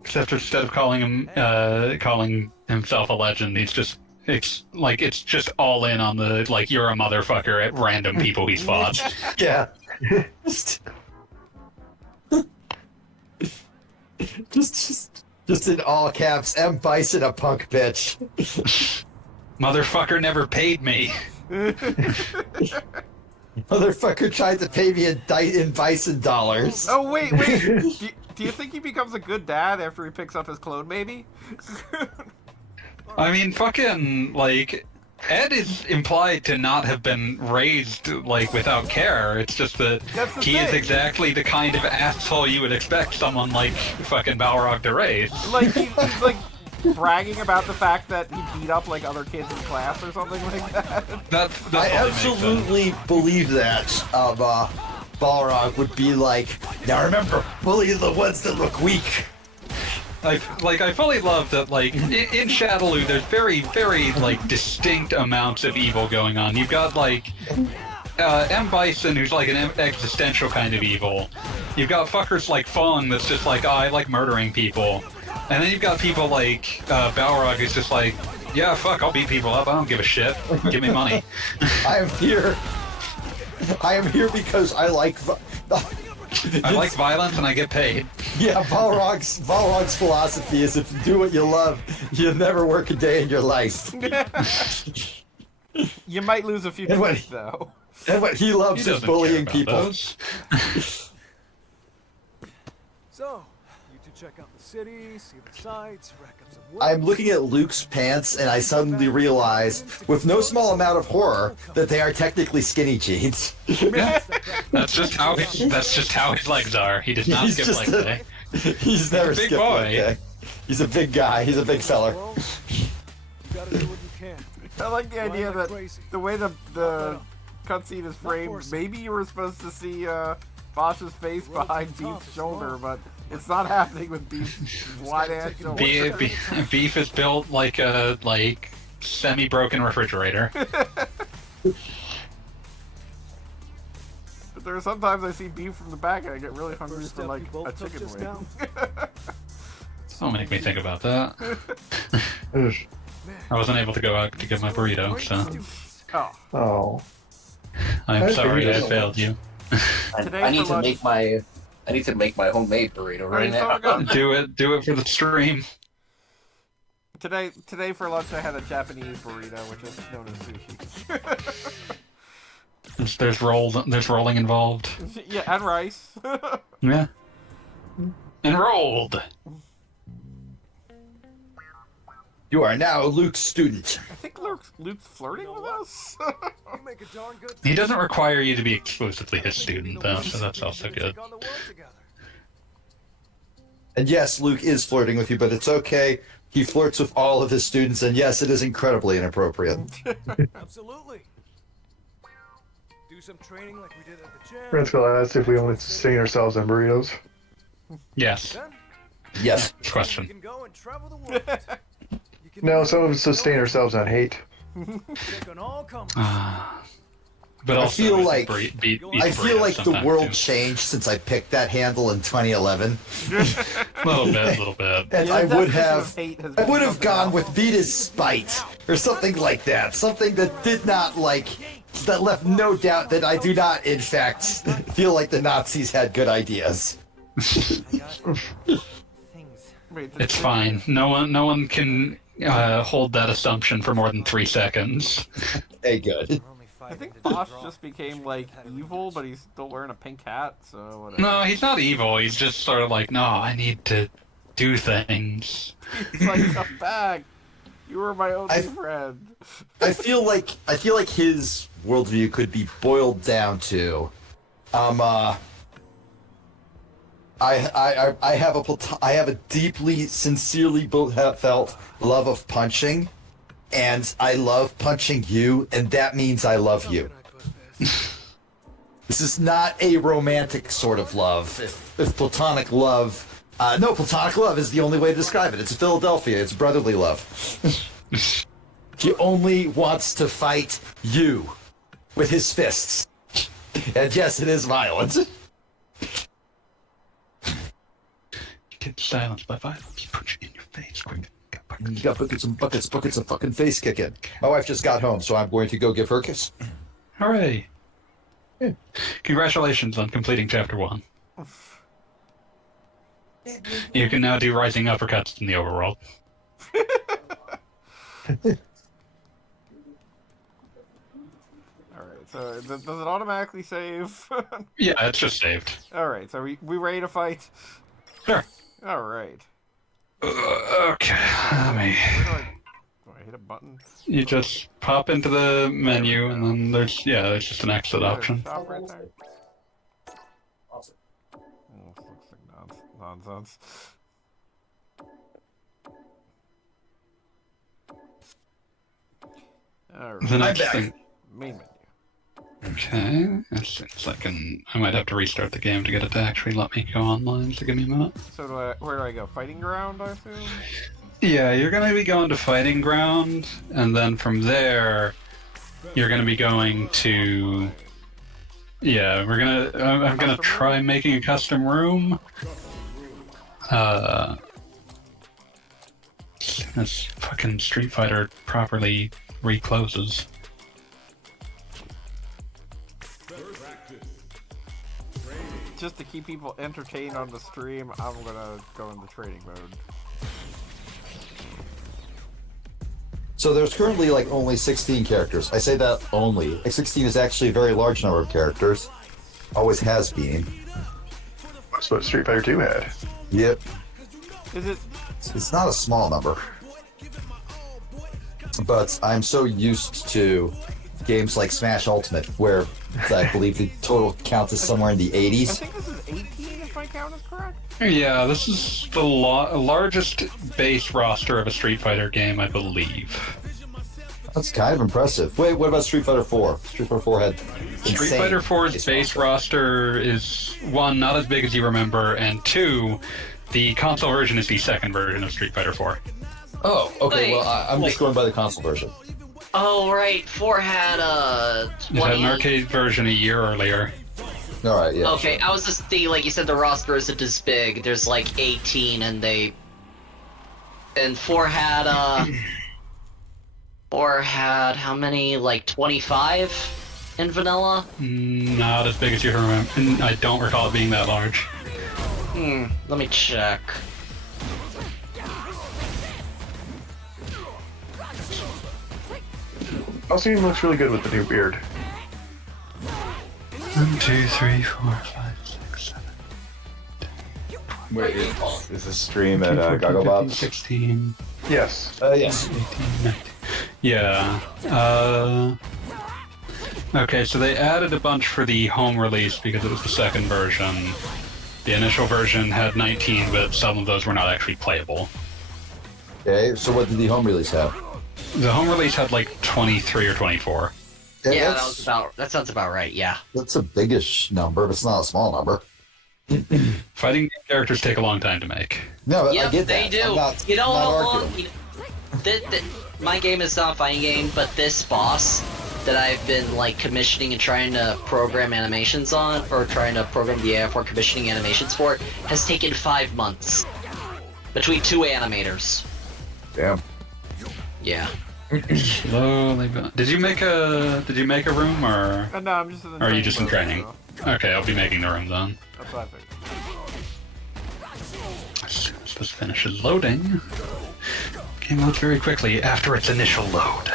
Except instead of calling himself a legend, it's just all in on the like you're a motherfucker at random people he's fought. Yeah. just in all caps, M. Bison a punk bitch. Motherfucker never paid me. Motherfucker tried to pay me in Bison dollars. Oh, wait. Do you think he becomes a good dad after he picks up his clone baby? I mean, fucking, like, Ed is implied to not have been raised, like, without care. It's just that he is exactly the kind of asshole you would expect someone like fucking Balrog to raise. Like, he's like bragging about the fact that he beat up, like, other kids in class or something like that. That's I totally absolutely believe that. Balrog would be like, now remember, bully the ones that look weak. I fully love that, like, in Shadowloo, there's very, very, like, distinct amounts of evil going on. You've got, like, M. Bison, who's, like, an existential kind of evil. You've got fuckers like Fung, that's just like, oh, I like murdering people. And then you've got people like Balrog, who's just like, yeah, fuck, I'll beat people up, I don't give a shit. Give me money. I am here because I like... I like violence and I get paid. Yeah, Balrog's philosophy is if you do what you love, you'll never work a day in your life. You might lose a few teeth, though. And what he loves is bullying people. So, you two check out the city, see the sights, rack up some wood. I'm looking at Luke's pants and I suddenly realize, with no small amount of horror, that they are technically skinny jeans. Yeah. That's just how his legs are. He does not skip leg day. He's never big skipped boy. leg day. He's a big guy. He's a big feller. You gotta do what you can. I like the idea that the way the cutscene is framed, maybe you were supposed to see Bosch's face behind Beef's shoulder, but it's not happening with Beef's wide-ass shoulder. Beef is built like a semi-broken refrigerator. But there are sometimes I see Beef from the back and I get really hungry for like a chicken wing. Don't make me think about that. I wasn't able to go out to get my burrito, so Oh. I'm sorry I failed you. I need to make my homemade burrito right now. Do it for the stream. Today for lunch I had a Japanese burrito, which is known as sushi. There's rolling involved. Yeah, and rice. Yeah. Enrolled. You are now Luke's student. I think Luke's flirting with us. You make a darn good He doesn't require you to be exclusively his student, though, so that's also good. take on the world together. And yes, Luke is flirting with you, but it's okay. He flirts with all of his students, and yes, it is incredibly inappropriate. Absolutely. Do some training like we did at the gym. Red Skull asked if we only sustain ourselves on burritos. Yes. Then Yes. you Question. can go and travel the world. You can No, some of us sustain ourselves on hate. take on all comers. But I also, feel it's like- beat I feel burritos like the sometimes, world too. changed since I picked that handle in 2011. Little bit. And Yeah, I the would definition have of hate has I been would have something gone else. with beat his spite or something like that. Something that did not that left no doubt that I do not in fact feel like the Nazis had good ideas. Wait, It's fine. No one can hold that assumption for more than 3 seconds. Hey, good. I think Bosch just became like evil, but he's still wearing a pink hat, so whatever. No, he's not evil. He's just sort of like, no, I need to do things. He's like, come back. You were my only friend. I feel like his worldview could be boiled down to, I have a deeply, sincerely felt love of punching, and I love punching you, and that means I love you. This is not a romantic sort of love. If platonic love, no, platonic love is the only way to describe it. It's Philadelphia. It's brotherly love. He only wants to fight you with his fists. And yes, it is violent. Get silenced by violence. Punch in your face, quick. You got buckets of fucking face kicking. My wife just got home, so I'm going to go give her a kiss. Hooray! Congratulations on completing Chapter 1. You can now do rising uppercuts in the overworld. Alright, so does it automatically save? Yeah, it's just saved. Alright, so we ready to fight? Sure. Alright. Okay, let me... Do I hit a button? You just pop into the menu, and then there's just an exit option. Stop right there. Awesome. Oh, this looks like nonsense. Alright. The next thing... Main menu. Okay, it's like I might have to restart the game to get it to actually let me go online, so give me a minute. So where do I go? Fighting ground, I assume? Yeah, you're gonna be going to Fighting Ground, and then from there, you're gonna be going to... Yeah, I'm gonna try making a custom room. This fucking Street Fighter properly recloses. Just to keep people entertained on the stream, I'm gonna go into training mode. So there's currently like only 16 characters. I say that only. 16 is actually a very large number of characters. Always has been. That's what Street Fighter 2 had. Yep. Is it? It's not a small number. But I'm so used to games like Smash Ultimate, where I believe the total count is somewhere in the 80s. I think this is 18 if my count is correct. Yeah, this is the largest base roster of a Street Fighter game, I believe. That's kind of impressive. Wait, what about Street Fighter 4? Street Fighter 4 had Street Fighter 4's base roster is, one, not as big as you remember, and two, the console version is the second version of Street Fighter 4. Oh, okay, well, I'm just going by the console version. Oh, right, 4 had, 20... It had an arcade version a year earlier. Alright, yeah. Okay, I was just thinking, like you said, the roster isn't as big. There's like 18, and 4 had, 4 had how many? Like 25 in vanilla? Not as big as you remember. I don't recall it being that large. Let me check. Also, he looks really good with the new beard. 1, 2, 3, 4, 5, 6, 7. Wait, is this stream at Gogglebob? 16. Yes. Yes. 18, 19. Yeah. Okay, so they added a bunch for the home release because it was the second version. The initial version had 19, but some of those were not actually playable. Okay, so what did the home release have? The home release had like 23 or 24. Yeah, that sounds about right, yeah. That's a biggish number, but it's not a small number. Fighting game characters take a long time to make. No, Yep, I get that. they do. You know how long... my game is not a fighting game, but this boss that I've been like commissioning and trying to program animations on, or trying to program the AI for commissioning animations for, has taken 5 months. Between 2 animators. Damn. Yeah. Slowly, did you make a room, or No, I'm just in the are you just in mode, training? so Okay, I'll be making the room then. that's what I think. As soon as this finishes loading, game loads very quickly after its initial load.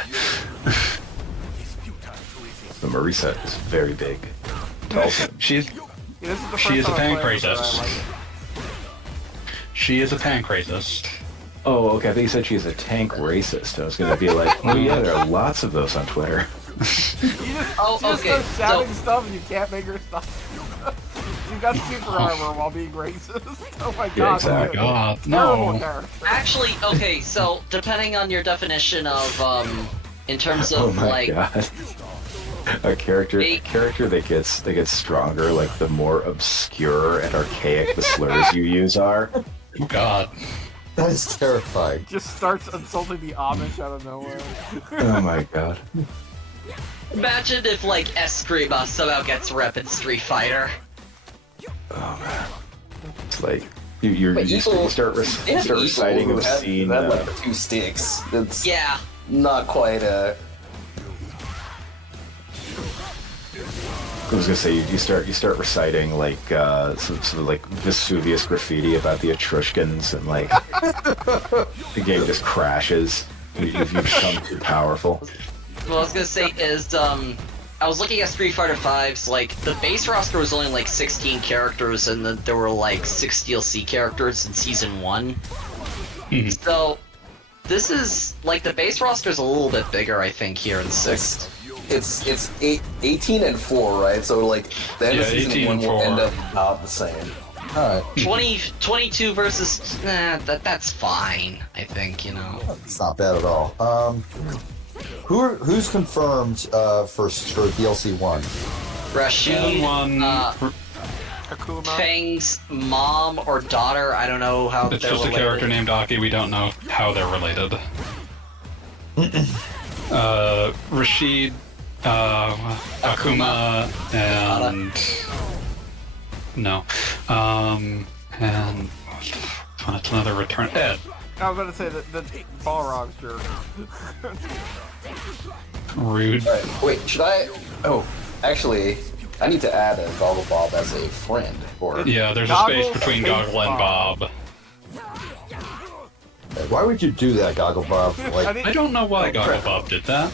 The Marisa is very big. Tall. She's Yeah, this is the She first is a time tank I'm playing it, but princess. I like She is a tank racist. Oh, okay. I think you said she's a tank racist. I was gonna be like, oh yeah, there are lots of those on Twitter. She just starts shouting stuff and you can't make her stop. She's got super armor while being racist. Oh my god. Yeah, exactly. Oh my god, Terrible no. character. Actually, okay, so depending on your definition of in terms Oh of my like god. A character that gets stronger, like the more obscure and archaic the slurs you use are. Oh god. That is terrifying. Just starts insulting the Amish out of nowhere. Oh my god. imagine if like Eskrima somehow gets rep in Street Fighter. Oh man. It's like you Evil- start reciting who a had scene. like the 2 sticks. It's Yeah. not quite a. I was gonna say you start reciting like some sort of like Vesuvius graffiti about the Etruscans, and like the game just crashes. You've become too powerful. What I was gonna say is, I was looking at Street Fighter V's, like, the base roster was only like 16 characters, and then there were like 6 DLC characters in Season 1. So, this is, like, the base roster's a little bit bigger, I think, here in 6. It's 18 and 4, right? So like the end of season 1 will end up about the same. Alright. 22 versus that's fine, I think, you know. It's not bad at all. Who's confirmed for DLC 1? Rashid, Akuma. Fang's mom or daughter, I don't know how It's they're just a related. character named Aki. We don't know how they're related. Rashid, Akuma, and no, and it's another return. Ed. I was about to say that the Balrog's jerk. Rude. Alright, wait, should I? Oh, actually, I need to add a Goggle Bob as a friend. Or Yeah, there's Goggle a space between space Goggle and Bob. Why would you do that, Goggle Bob? Like, I don't know why Goggle Bob did that.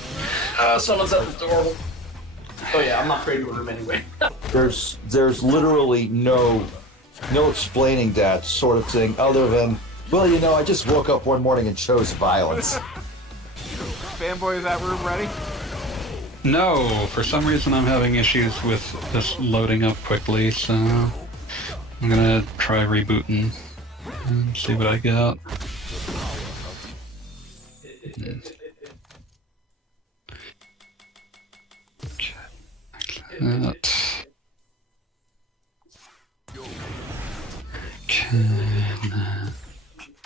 someone's at the door. Oh yeah, I'm not afraid to room anyway. there's literally no explaining that sort of thing other than, well, you know, I just woke up one morning and chose violence. Fanboy, is that room ready? No, for some reason I'm having issues with this loading up quickly, so I'm gonna try rebooting and see what I got. That.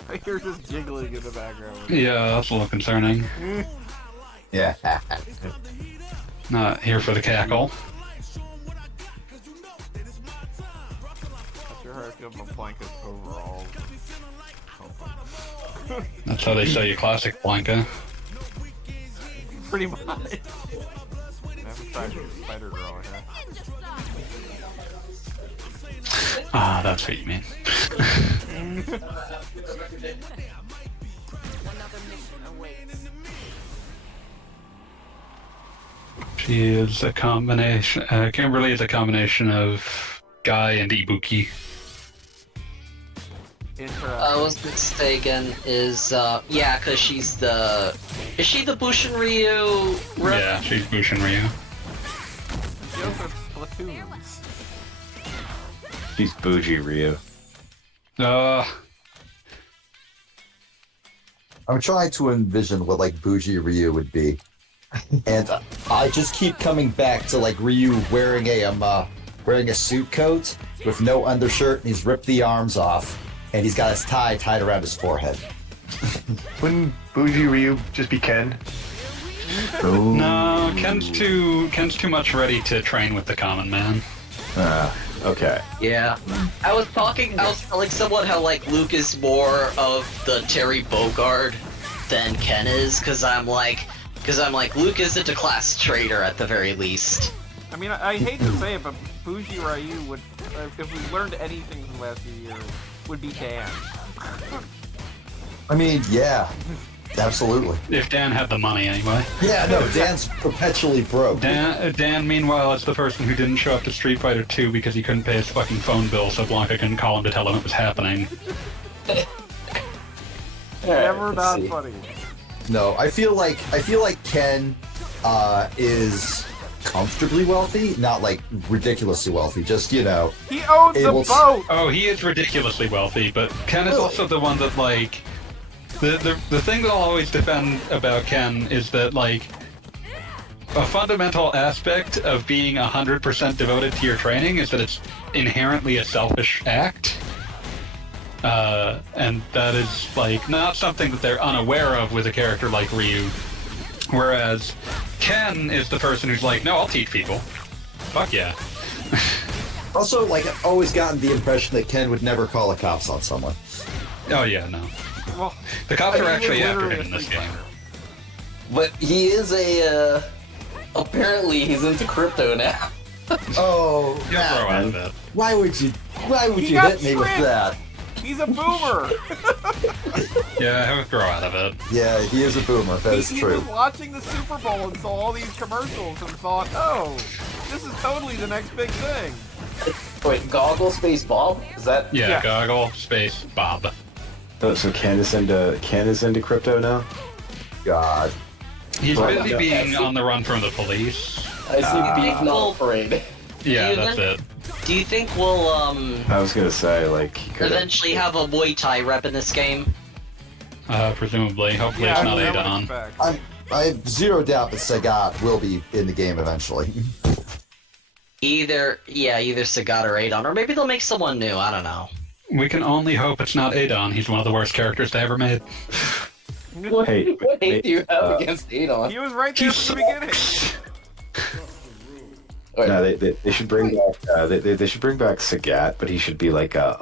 I hear just giggling in the background. Yeah, that's a little concerning. Yeah. Not here for the cackle. Not sure how I feel about Blanca's overall. That's how they sell you classic Blanca. Pretty much. I haven't tried Spider Girl yet. Ah, that's what you mean. She is a combination. Kimberly is a combination of Guy and Ibuki. I was mistaken, is, yeah, because she's the... Is she the Bushin Ryu rep? Yeah, she's Bushin Ryu. She also has Splatoons. She's bougie Ryu. I'm trying to envision what like bougie Ryu would be, and I just keep coming back to like Ryu wearing a suit coat with no undershirt, and he's ripped the arms off, and he's got his tie tied around his forehead. Wouldn't Bougie Ryu just be Ken? No, Ken's too much ready to train with the common man. Okay. Yeah. I was telling someone how, like, Luke is more of the Terry Bogard than Ken is, because I'm like, Luke isn't a class traitor at the very least. I mean, I hate to say it, but Bougie Ryu would, if we learned anything from the last few years, would be Dan. I mean, yeah, absolutely. If Dan had the money, anyway. Yeah, no, Dan's perpetually broke. Dan, meanwhile, is the person who didn't show up to Street Fighter 2 because he couldn't pay his fucking phone bill, so Blanca couldn't call him to tell him it was happening. Never let's not see. funny. No, I feel like Ken is comfortably wealthy, not like ridiculously wealthy. Just He owns the Able to- boat. Oh, he is ridiculously wealthy, but Ken is also the one that, like, the thing that I'll always defend about Ken is that, like, a fundamental aspect of being 100% devoted to your training is that it's inherently a selfish act. And that is, like, not something that they're unaware of with a character like Ryu. Whereas Ken is the person who's like, no, I'll teach people. Fuck yeah. also like I've always gotten the impression that Ken would never call the cops on someone. Oh yeah, no. Well, The cops I are mean, actually we're after literally him in a this Street game. Fighter. But he is a. Apparently, he's into crypto now. Oh, You'll grow out of man. it. Why would you He hit got me with tricked. that? He's a boomer. Yeah, he'll grow out of it. Yeah, he is a boomer. That is he true. was watching the Super Bowl and saw all these commercials and thought, oh, this is totally the next big thing. Wait, Goggle Space Bob? Is that? Yeah, Yeah. Goggle, space, Bob. Oh, so Ken is into crypto now? God. He's Right. busy being on the run from the police. I see beef, not Well- afraid. Yeah, You that's then- it. Do you think we'll I was gonna say, like, he could've- eventually have a Muay Thai rep in this game? Presumably. Hopefully Yeah, it's not I would Adon. expect. I have zero doubt that Sagat will be in the game eventually. Either Sagat or Adon, or maybe they'll make someone new. I don't know. We can only hope it's not Adon. He's one of the worst characters they ever made. What, Hey, what hate do you have uh, against Adon? He was right there from the beginning. Wait, No, they should bring back they should bring back Sagat, but he should be like a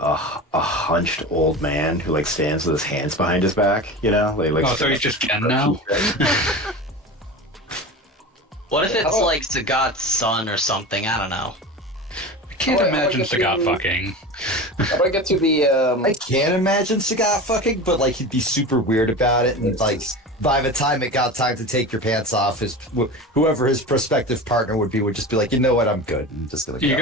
hunched old man who like stands with his hands behind his back, you know? Like Oh, so he's just Ken now? What if it's How- like Sagat's son or something? I don't know. I can't Oh, I imagine like Sagat the- fucking. How do I get to the I can't imagine Sagat fucking, but like he'd be super weird about it, and like by the time it got time to take your pants off, whoever his prospective partner would just be like, you know what, I'm good. I'm just gonna go. You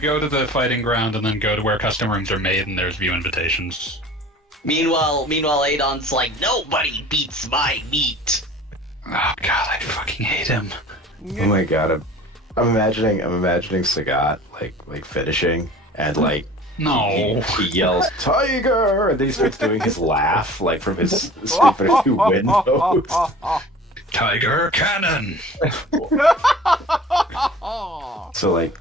go to the fighting ground and then go to where custom rooms are made and there's view invitations. Meanwhile, Adon's like, nobody beats my meat. Oh god, I fucking hate him. Oh my god, I'm imagining Sagat like finishing and like No. he yells "Tiger!" and then he starts doing his laugh like from his Street Fighter 2 windows. Tiger Cannon! So like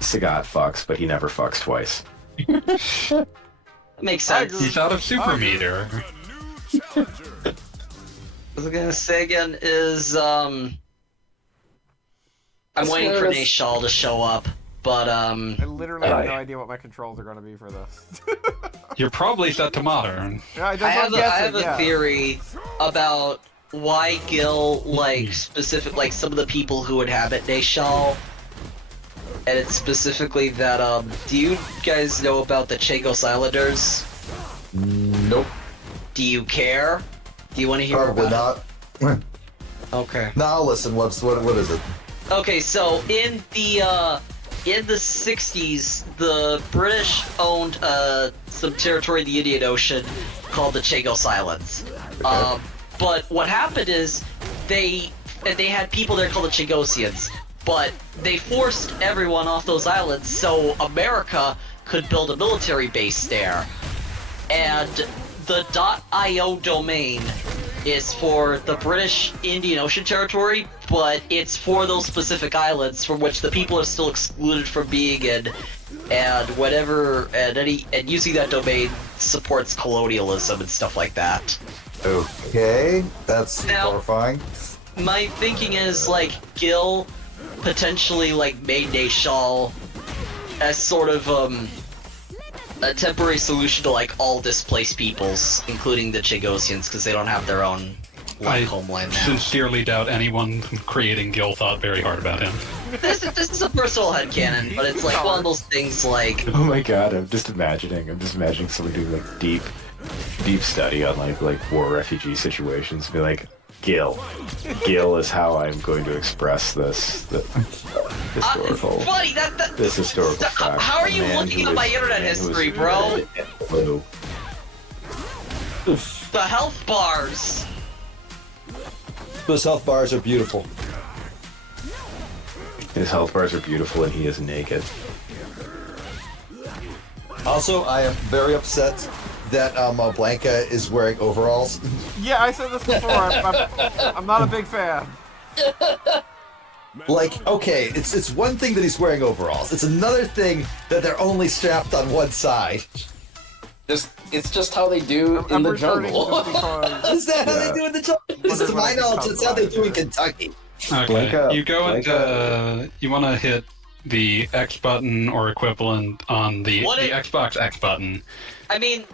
Sagat fucks, but he never fucks twice. That makes sense. He's out of super meter. What I was gonna say again is I'm waiting for Nashal to show up, but I literally have no idea what my controls are going to be for this. You're probably set to modern. Yeah, that's I what have I'm a, I have guessing, a yeah. theory about why Gil like some of the people who inhabit Nashal. And it's specifically that do you guys know about the Chagos Islanders? Nope. Do you care? Do you want to hear Probably about not. it? Okay. No, I'll listen. What is it? Okay, so in the 60s, the British owned some territory in the Indian Ocean called the Chagos Islands. But what happened is they had people there called the Chagosians, but they forced everyone off those islands so America could build a military base there. And the .io domain is for the British Indian Ocean territory, but it's for those specific islands from which the people are still excluded from being in, and using that domain supports colonialism and stuff like that. Okay, that's Now- horrifying. My thinking is like Gil potentially like made Nashal as sort of a temporary solution to like all displaced peoples, including the Chagosians, because they don't have their own I homeland now. sincerely doubt anyone creating Gil thought very hard about him. This is a personal headcanon, but it's like one of those things like Oh my god, I'm just imagining someone doing like deep study on like war refugee situations. Be like, Gil. Gil is how I'm going to express this historical. Buddy, this historical fact. How are you looking at my internet history, bro? Blue. The health bars. Those health bars are beautiful. His health bars are beautiful, and he is naked. Also, I am very upset that Blanca is wearing overalls. Yeah, I said this before. I'm not a big fan. Like, okay, it's one thing that he's wearing overalls. It's another thing that they're only strapped on one side. It's just how they do in the jungle. Is that how they do in the jungle? To my knowledge, that's how they do in Kentucky. Okay, you go and you want to hit the X button or equivalent on the Xbox X button. I mean,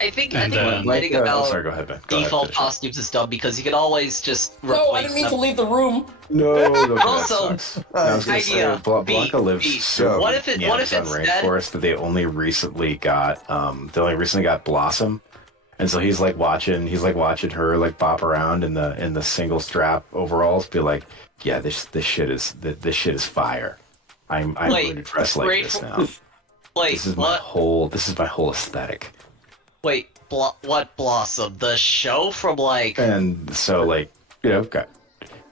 I think And what writing about sorry, go ahead, Ben. Go default ahead, costumes is dumb because you can always just No, I didn't mean to leave the room. No, that Also, sucks. I was gonna say, idea, Blanca lives B. so What if in the Amazon instead- rainforest that they only recently got Blossom, and so he's watching her like bop around in the single strap overalls, be like, yeah, this shit is fire. I'm going to dress like this now. Wait, This is what? my whole aesthetic. Wait, what Blossom? The show from And so okay.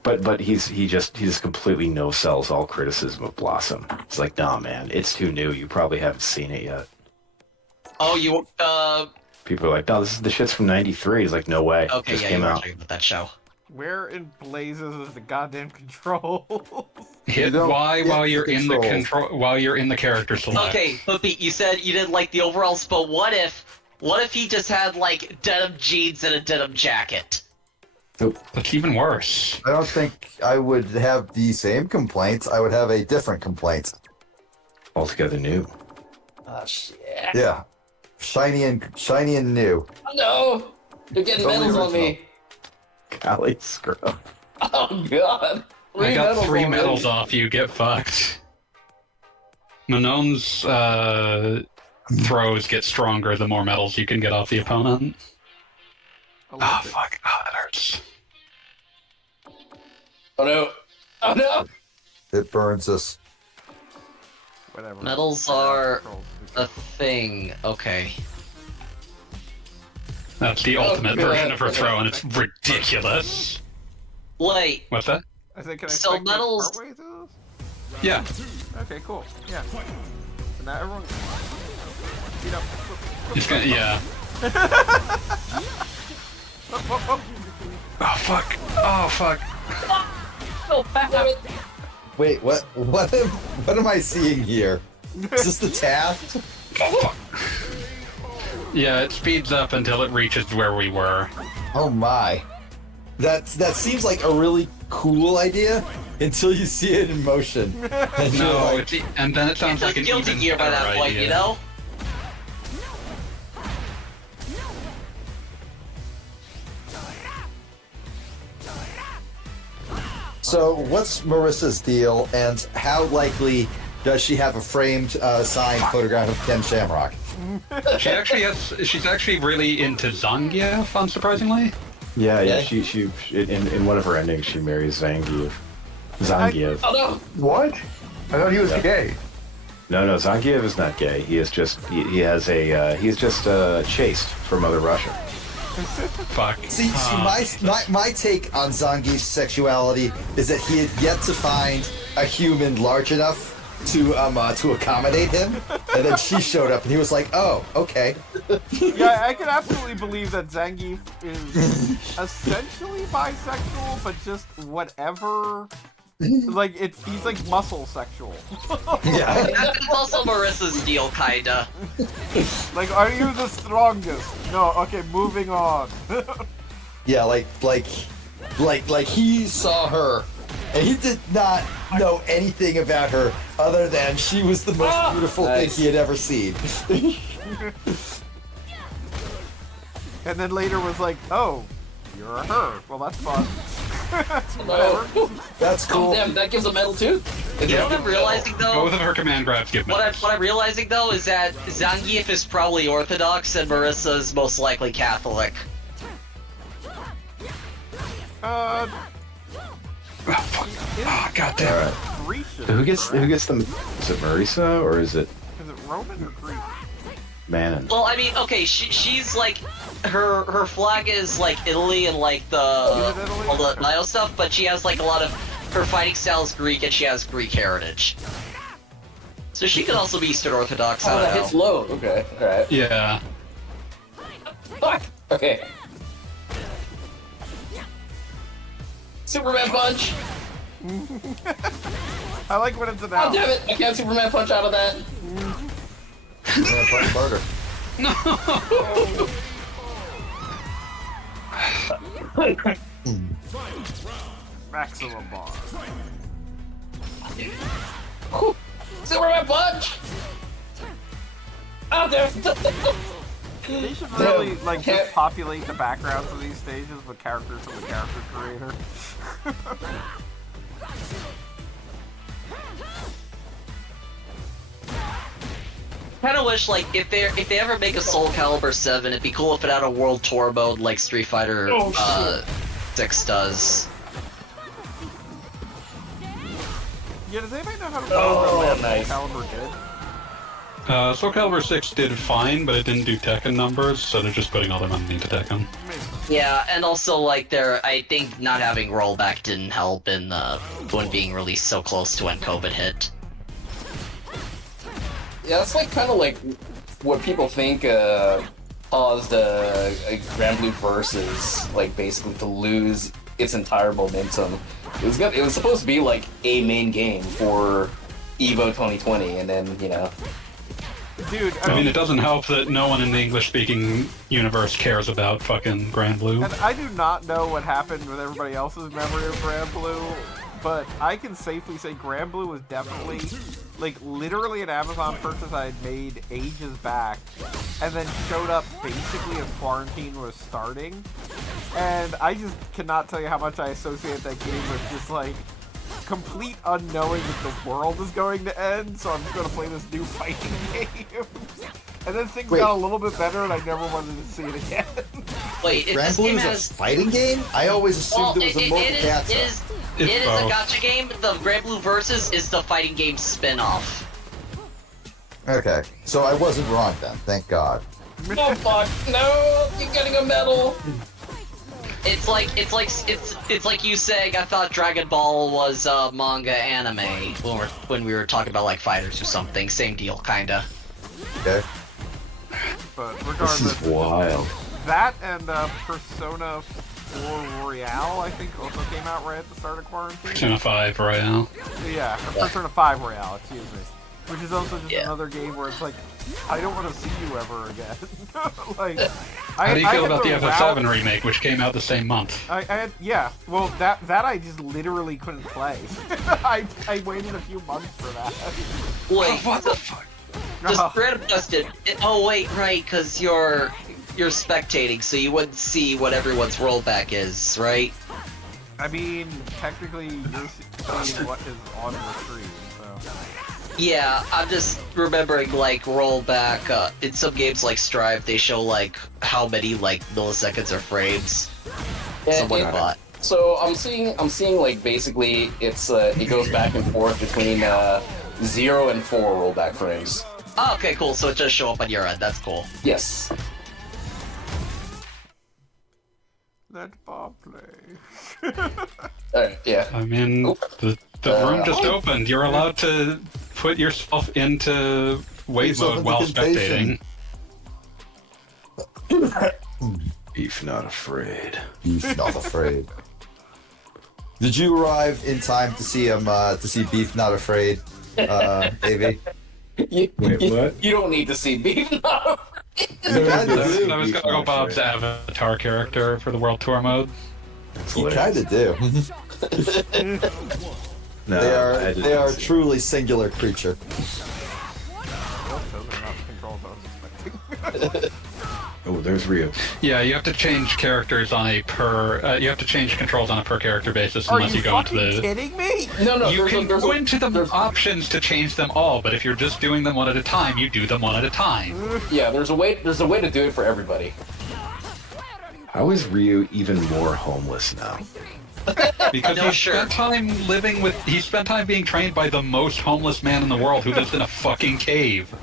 But he just completely no sells all criticism of Blossom. It's like, nah, man, it's too new. You probably haven't seen it yet. Oh, you People are like, no, this is the shit's from '93. He's like, no way. Okay, Just yeah, came you were out. talking about that show. Where in blazes is the goddamn control? Hit Y while you're in the control while you're in the character select. Okay, but Pete, you said you didn't like the overalls, but what if he just had denim jeans and a denim jacket? That's even worse. I don't think I would have the same complaints. I would have a different complaint. Altogether new. Oh shit. Yeah. Shiny and new. Oh no! They're getting Totally medals on me. original. Golly, scrub. Oh god. I got medals 3 on me. medals off you, get fucked. Manon's throws get stronger the more medals you can get off the opponent. Oh fuck, that hurts. Oh no. Oh no! It burns us. Whatever. Medals are a thing. Okay. That's the ultimate God. version of her throw, and it's ridiculous. Wait. What's that? I think, can I So spectate medals- partway through Yeah. this? Okay, cool. Yeah. So now everyone speed up. It's gonna, yeah. Oh fuck. Oh fuck. Oh, Wait, what am I seeing here? Is this the Taft? Yeah, it speeds up until it reaches where we were. Oh my. That seems like a really cool idea until you see it in motion. And you're No, like, and then it sounds like an Guilty even Gear by better that point, idea. you know? so what's Marissa's deal, and how likely does she have a framed signed photograph of Ken Shamrock? She's actually really into Zangief, unsurprisingly. Yeah. She in one of her endings, she marries Zangief. Zangief. Oh no! What? I thought he was gay. No, Zangief is not gay. He is just he's just chaste from Mother Russia. Fuck. See, my take on Zangief's sexuality is that he had yet to find a human large enough to accommodate him, and then she showed up, and he was like, "Oh, okay." Yeah, I can absolutely believe that Zangief is essentially bisexual, but just whatever. He's like muscle sexual. Yeah. That's also Marissa's deal, kinda. Like, are you the strongest? No. Okay, moving on. Yeah, like he saw her, and he did not know anything about her other than she was the most beautiful thing he had ever seen. And then later was like, oh, you're a her. Well, that's fun. Whatever. That's cool. Oh, damn, that gives a medal too? You know what I'm realizing though? Both of her command grabs give medals. What I'm realizing though is that Zangief is probably Orthodox and Marissa is most likely Catholic. Uh, Oh, God damn it. Grecian. Who gets the? Is it Marisa or is it Is it Roman or Greek? Manon? Well, I mean, okay, she's like, her flag is like Italy and like all the Nile stuff, but she has like a lot of, her fighting style is Greek and she has Greek heritage. So she could also be Eastern Orthodox, I Oh, don't that know. hits low. Okay, alright. Yeah. Fuck! Okay. Superman punch! I like when it's an Oh, out. damn it! I can't Superman punch out of that. Yeah, punch Barter. Maximum bar. Superman punch! Oh, damn it! They should really like just populate the backgrounds of these stages with characters from the character creator. Kind of wish, like, if they ever make a Soul Calibur 7, it'd be cool if it had a World Tour mode like Street Fighter 6 does. Yeah, does anybody know how to program nice. Soul Calibur did? Soul Calibur 6 did fine, but it didn't do Tekken numbers, so they're just putting all their money into Tekken. Yeah, and also, like, I think not having rollback didn't help in when being released so close to when COVID hit. Yeah, that's like kind of like what people think caused a Grand Blue Versus, like, basically to lose its entire momentum. It was supposed to be like a main game for EVO 2020, and then, you know. Dude, I mean, it doesn't help that no one in the English-speaking universe cares about fucking Grand Blue. and I do not know what happened with everybody else's memory of Grand Blue, but I can safely say Grand Blue was definitely, like, literally an Amazon purchase I had made ages back, and then showed up basically as quarantine was starting, and I just cannot tell you how much I associate that game with just, like, complete unknowing that the world is going to end, so I'm just going to play this new fighting game. And then things got a little bit better, and I never wanted to see it again. Wait, Grand Blue is a fighting game? I always assumed it was a multi-gacha. It is a gacha game. The Grand Blue Versus is the fighting game spin-off. Okay, so I wasn't wrong then, thank God. Oh fuck! No, you're getting a medal. It's like you saying I thought Dragon Ball was manga anime when we were talking about like fighters or something. Same deal, kinda. Okay. But This regardless, is wild. that and Persona 4 Royale, I think, also came out right at the start of quarantine. Persona 5 Royale. Yeah, Persona 5 Royale, excuse me. Which is also just another game where it's like, I don't want to see you ever again. Like, How do you feel about the FF7 remake, which came out the same month? Yeah, well, that I just literally couldn't play. I waited a few months for that. Wait, what the fuck? Just random Dustin. Oh wait, right, because you're spectating, so you wouldn't see what everyone's rollback is, right? I mean, technically, you're seeing what is on the screen, so. Yeah, I'm just remembering, like, rollback, in some games like Strive, they show, like, how many, like, milliseconds or frames someone bought. So I'm seeing like basically it goes back and forth between 0 and 4 rollback frames. Oh, okay, cool, so it just show up on your end, that's cool. Yes. Let Bob play. Yeah. I mean, the room just opened. You're allowed to put yourself into wait mode while spectating. Beef not afraid. Beef not afraid. Did you arrive in time to see Beef Not Afraid, AV? Wait, what? You don't need to see Beef Not Afraid. That was Goggle Bob's avatar character for the World Tour mode. You kind of do. No, they are truly singular creature. Oh, there's Rio. Yeah, you have to change characters on a you have to change controls on a per character basis unless you go into the. Are you kidding me? No, you can go into the options to change them all, but if you're just doing them one at a time, you do them one at a time. Yeah, there's a way to do it for everybody. How is Ryu even more homeless now? Because No, he sure. spent time he spent time being trained by the most homeless man in the world who lives in a fucking cave.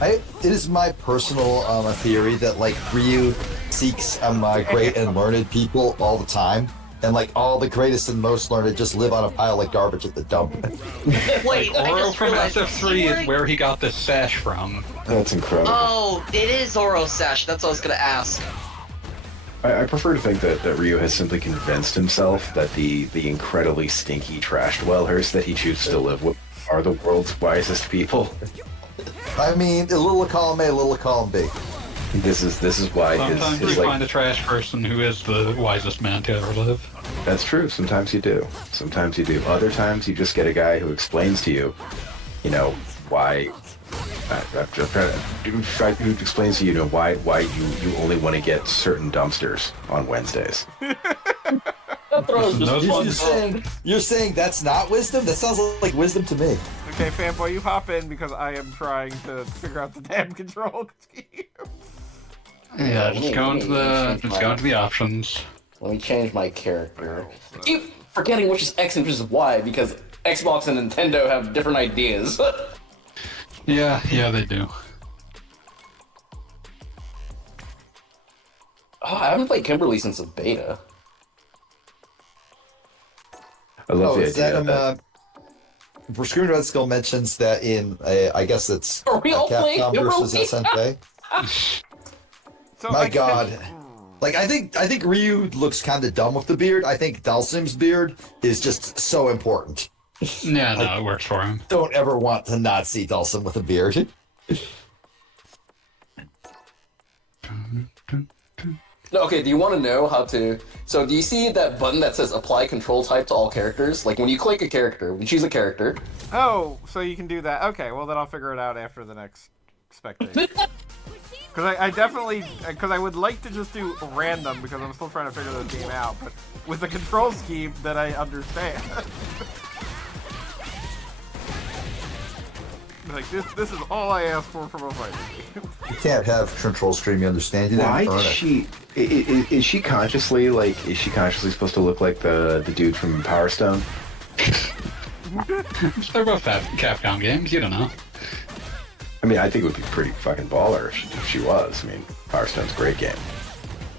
It is my personal theory that like Ryu seeks great and learned people all the time, and like all the greatest and most learned just live on a pile of garbage at the dump. Wait, I Oro just from realized. SF3 is where he got this sash from. That's incredible. Oh, it is Oro's sash. That's what I was gonna ask. I prefer to think that Ryu has simply convinced himself that the incredibly stinky trash dwellers that he chooses to live with are the world's wisest people. I mean, a little column A, a little column B. This is why Sometimes his you like, find a trash person who is the wisest man to ever live. That's true. Sometimes you do. Sometimes you do. Other times you just get a guy who explains to you, why. Who explains to you, why you only want to get certain dumpsters on Wednesdays. You're saying that's not wisdom? That sounds like wisdom to me. Okay, fanboy, you hop in because I am trying to figure out the damn control scheme. Yeah, just go into the options. Let me change my character. Keep forgetting which is X and which is Y because Xbox and Nintendo have different ideas. Yeah, they do. Oh, I haven't played Kimberly since the beta. I love the is idea that Screwing Red Skull mentions that in I guess it's Are we all playing Capcom versus Kimberly? SNK. So My God. Like I think Ryu looks kind of dumb with the beard. I think Dalsim's beard is just so important. Yeah, no, it works for him. Don't ever want to not see Dalsim with a beard. No, okay, do you want to know how to... So do you see that button that says apply control type to all characters? Like when you click a character, when you choose a character... Oh, so you can do that. Okay, well then I'll figure it out after the next spectate. Because I definitely... Because I would like to just do random because I'm still trying to figure this game out. But with the control scheme that I understand... Like, this is all I ask for from a fighting game. You can't have control stream, you understand? You Why didn't earn does it. she? Is she consciously supposed to look like the dude from Power Stone? They're both Capcom games, you don't know. I mean, I think it would be pretty fucking baller if she was. I mean, Power Stone's a great game.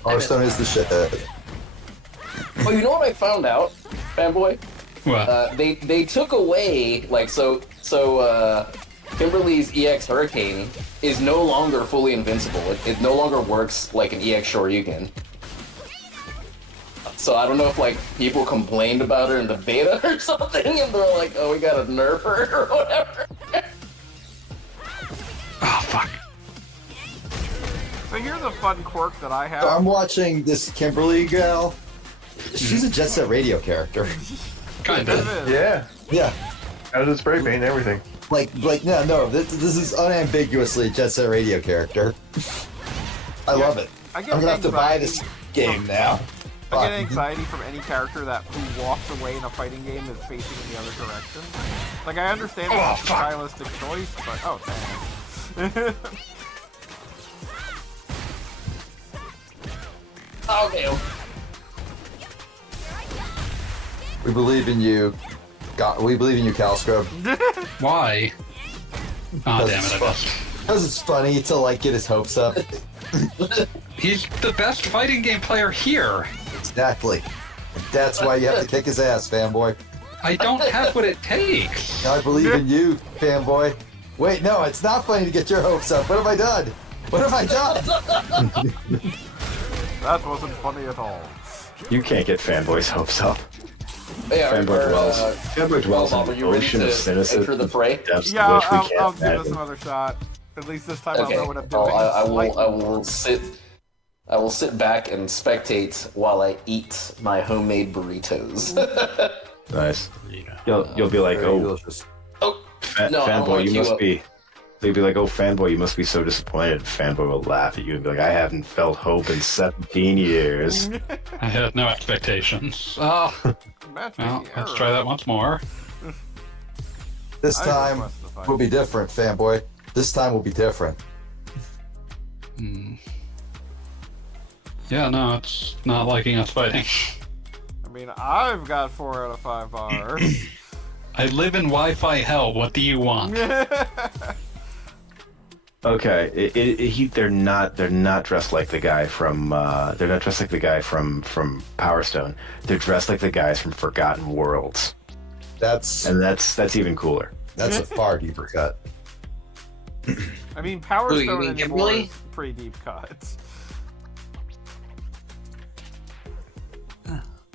Power Stone is the shit. Oh, you know what I found out, fanboy? What? They took away, like, so Kimberly's EX Hurricane is no longer fully invincible. It no longer works like an EX Shoryuken. So I don't know if, like, people complained about her in the beta or something, and they're like, oh, we gotta nerf her or whatever. Oh, fuck. So here's a fun quirk that I have. I'm watching this Kimberly gal. She's a Jet Set Radio character. Kinda. Yeah. Yeah. Out of the spray paint and everything. Like no. This is unambiguously a Jet Set Radio character. I love it. I I'm get gonna have to buy anxiety this game now. I get anxiety from any character who walks away in a fighting game is facing in the other direction. Like, I understand it's a stylistic choice, but oh, damn. Okay. We believe in you. We believe in you, Cal Scrub. Why? Oh, damn it, I missed. Because it's funny to, like, get his hopes up. He's the best fighting game player here. Exactly. And that's why you have to kick his ass, fanboy. I don't have what it takes. I believe in you, fanboy. Wait, no, it's not funny to get your hopes up. What have I done? What have I done? That wasn't funny at all. You can't get fanboys' hopes up. Yeah, Fanboy dwells in an ocean of cynicism. enter the fray? Depths Yeah, of which we I'll can't give this imagine. another shot. At least this time Okay. I'll know what I'm doing. I will sit back and spectate while I eat my homemade burritos. Nice. You'll be like, Very oh, delicious. Oh, no, I don't fanboy, wanna you queue must up. be. They'd be like, oh, fanboy, you must be so disappointed. Fanboy will laugh at you and be like, I haven't felt hope in 17 years. I had no expectations. Oh, Match well, making let's error. try that once more. This I time request the fight. will be different, fanboy. This time will be different. Yeah, no, it's not liking us fighting. I mean, I've got 4 out of 5 bars. I live in Wi-Fi hell. What do you want? Okay, they're not dressed like the guy from they're not dressed like the guy from Power Stone. They're dressed like the guys from Forgotten Worlds. That's even cooler. That's a far deeper cut. I mean, Power Ooh, you Stone mean anymore Kimberly? is pretty deep cuts.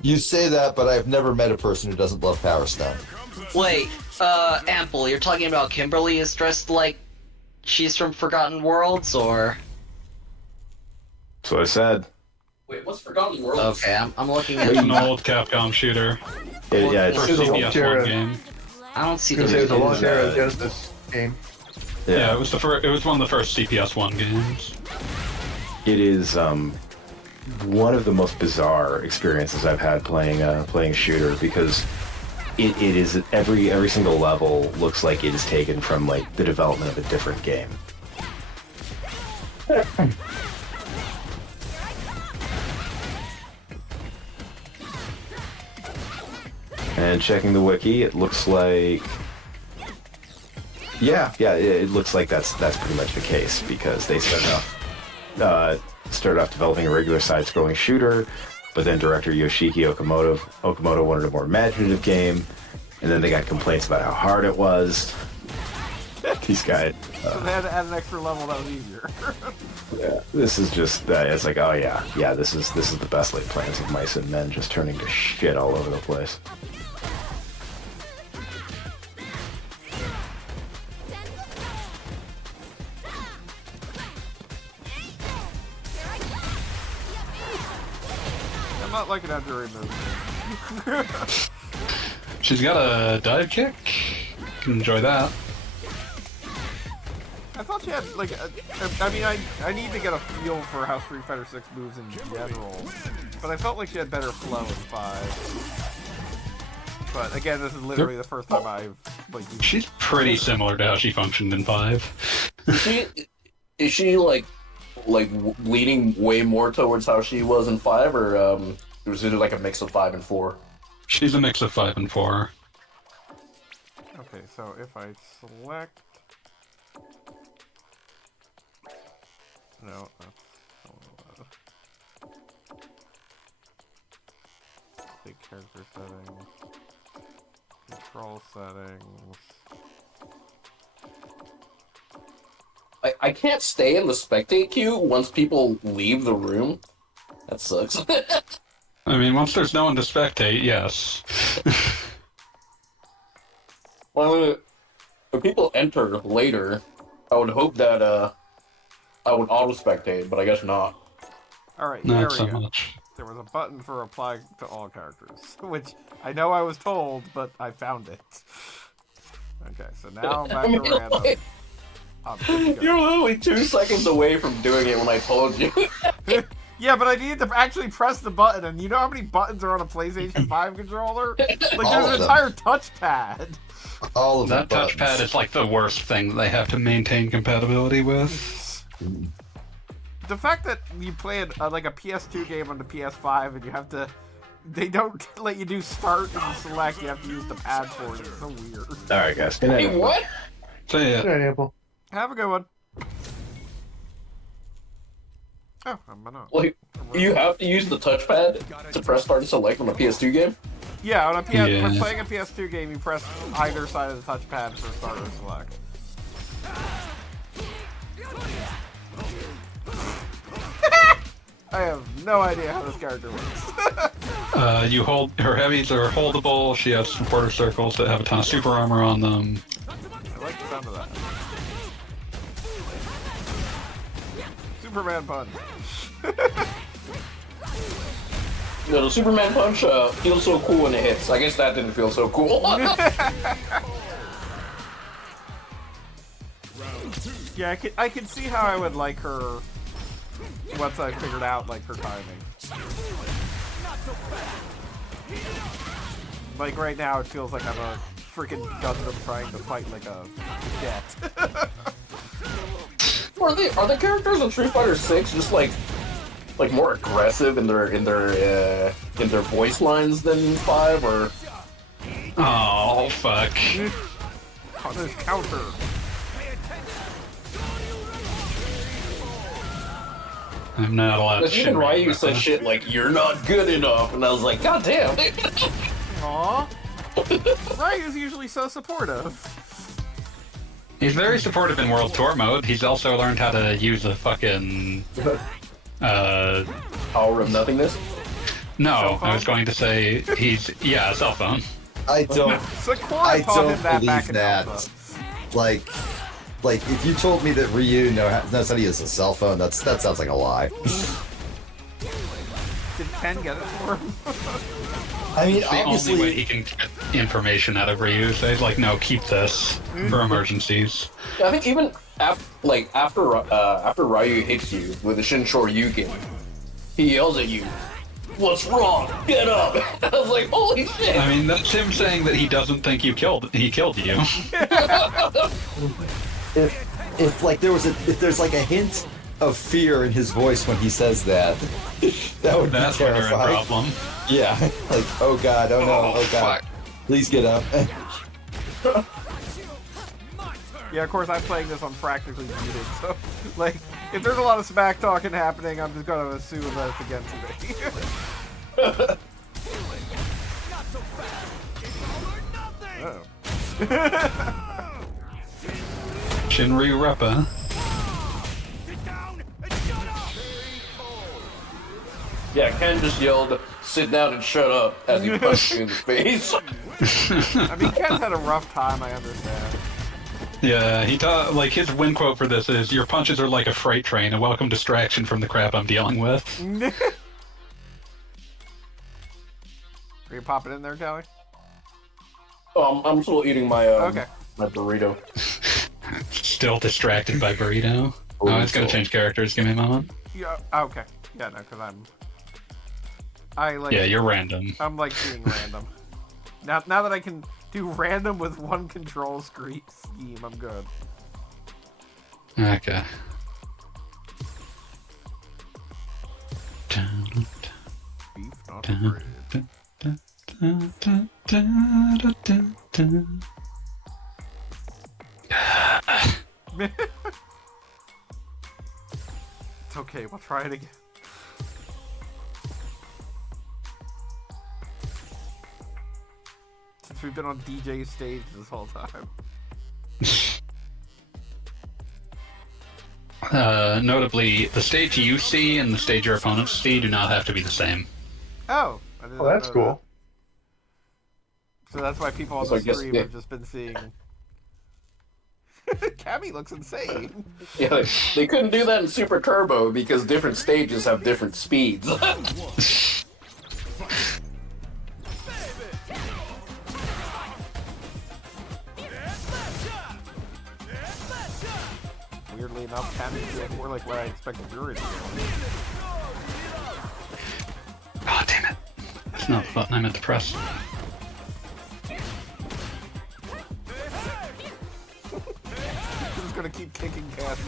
You say that, but I've never met a person who doesn't love Power Stone. Wait, Ample, you're talking about Kimberly is dressed like she's from Forgotten Worlds, or? That's what I said. Wait, what's Forgotten Worlds? Okay, I'm looking at It's an old Capcom shooter. Yeah, First It's a long CPS era. one game. I don't see the Because it was a video. Lost Era of Justice game. Yeah, it was it was one of the first CPS one games. It is one of the most bizarre experiences I've had playing a shooter, because it is every single level looks like it is taken from like the development of a different game. And checking the wiki, it looks like it looks like that's pretty much the case, because they started off developing a regular side-scrolling shooter, but then director Yoshiki Okamoto wanted a more imaginative game, and then they got complaints about how hard it was. These guys. So they had to add an extra level that was easier. Yeah, this is just it's like, oh yeah, this is the best laid plans of mice and men just turning to shit all over the place. I'm not like an Android movie. She's got a dive kick. Can enjoy that. I thought she had, like, I need to get a feel for how Street Fighter 6 moves in general, but I felt like she had better flow in 5. But again, this is literally the first time I've, like... She's pretty similar to how she functioned in 5. Is she like leaning way more towards how she was in 5, or was it like a mix of 5 and 4? She's a mix of 5 and 4. Okay, so if I select... No, that's take character settings, control settings. I can't stay in the spectate queue once people leave the room. That sucks. I mean, once there's no one to spectate, yes. Well, if people enter later, I would hope that I would auto-spectate, but I guess not. Alright, Not there so we go. much. There was a button for apply to all characters, which I know I was told, but I found it. Okay, so now I'm back I mean, to random. like, you're literally 2 seconds away from doing it when I told you. Yeah, but I needed to actually press the button, and you know how many buttons are on a PlayStation 5 controller? Like, there's an entire touchpad. All of That them. touchpad is like the worst thing that they have to maintain compatibility with. The fact that you play like a PS2 game on the PS5 and you have to... They don't let you do start and select, you have to use the pad for it. It's so weird. Alright guys, good night. Wait, what? So yeah. Good Apple. Have a good one. Oh, I'm gonna... Like, you have to use the touchpad to press start and select on a PS2 game? Yeah, on a Yeah. when playing a PS2 game, you press either side of the touchpad for start or select. I have no idea how this character works. You hold her heavies are holdable. She has supporter circles that have a ton of super armor on them. I like the sound of that. Superman punch. No, the Superman punch feels so cool when it hits. I guess that didn't feel so cool. Yeah, I can see how I would like her once I figured out like her timing. Like right now, it feels like I'm a freaking Gundam trying to fight like a jet. Are the characters in Street Fighter 6 just like like more aggressive in their voice lines than 5, or? Oh fuck! There's counter. I'm not allowed to. Even Ryu said shit like "You're not good enough," and I was like, "God damn!" Aww. Ryu's usually so supportive. He's very supportive in World Tour mode. He's also learned how to use a fucking Power of nothingness. No, I was going to say he's a cell phone. I don't believe in that. Alpha. Like if you told me that Ryu knows how to use a cell phone, that sounds like a lie. Did Ken get it for him? I mean, It's the obviously, only way he can get information out of Ryu. So he's like, no, keep this for emergencies. I think even after Ryu hits you with the Shinshoryu, he yells at you, "What's wrong? Get up!" I was like, "Holy shit!" I mean, that's him saying that he doesn't think he killed you. if there's like a hint of fear in his voice when he says that, that would That's be when you're in terrifying. problem. Yeah, like oh god, oh no, oh god, fuck. please get up. Yeah, of course I'm playing this on practically muted, so like if there's a lot of smack talking happening, I'm just gonna assume that it's against me. Uh-oh. Shinryu Reppa. Yeah, Ken just yelled, "Sit down and shut up," as he punched you in the face. I mean, Ken's had a rough time, I understand. Yeah, like his win quote for this is, "Your punches are like a freight train, a welcome distraction from the crap I'm dealing with." Are you popping in there, Kelly? Oh, I'm still eating my my burrito. Still distracted by burrito. Oh, it's gonna change characters. Give me a moment. Yeah. Okay. Yeah, no, because Yeah, you're random. I'm like being random. Now that I can do random with one control scheme, I'm good. Okay. Beef, not bread. It's okay, we'll try it again. Since we've been on DJ's stage this whole time. Notably, the stage you see and the stage your opponents see do not have to be the same. Oh! I didn't Well, that's know cool. that. So that's why people on So I the guess stream they- have just been seeing... Cammy looks insane! Yeah, they couldn't do that in Super Turbo because different stages have different speeds. Weirdly enough, Cammy's feeling more like where I expected Fury to go. Oh, damn it. That's not the button I meant to press. I'm just gonna keep kicking Cassie.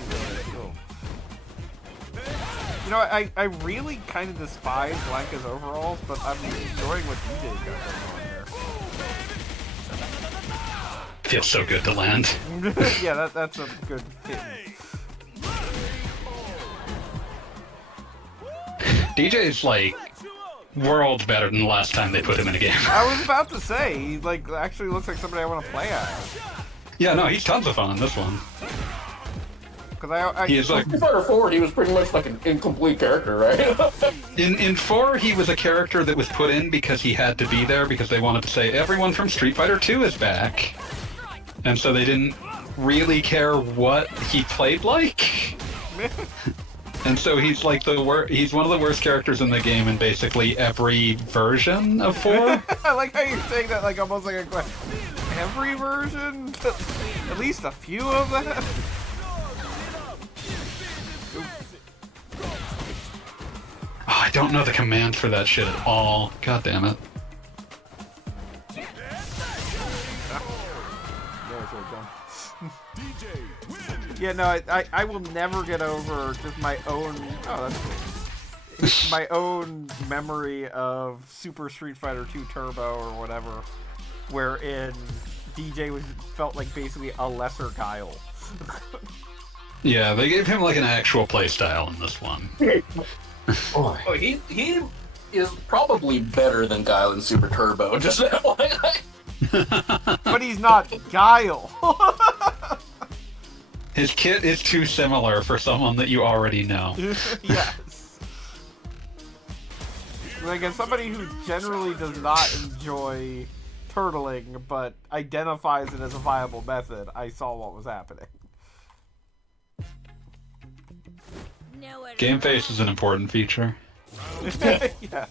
You know, I really kind of despise Blanca's overalls, but I'm enjoying what DJ's got going Feels so good to land. on there. Yeah, that's a good hit. DJ's like worlds better than the last time they put him in a game. I was about to say, he like actually looks like somebody I want to play as. Yeah, no, he's tons of fun in this one. Because He is like In Fighter 4, he was pretty much like an incomplete character, right? in 4 he was a character that was put in because he had to be there because they wanted to say everyone from Street Fighter 2 is back. And so they didn't really care what he played like. And so he's like he's one of the worst characters in the game in basically every version of 4. I like how you're saying that like almost like a question. Every version? At least a few of them? Oh, I don't know the command for that shit at all. God damn it. Yeah, no, I will never get over just my own... Oh, that's cool. my own memory of Super Street Fighter 2 Turbo or whatever, wherein DJ felt like basically a lesser Guile. Yeah, they gave him like an actual playstyle in this one. Oh, he is probably better than Guile in Super Turbo. Just FYI. But he's not Guile. His kit is too similar for someone that you already know. Yes. Like, as somebody who generally does not enjoy turtling, but identifies it as a viable method, I saw what was happening. Game face is an important feature. Yeah.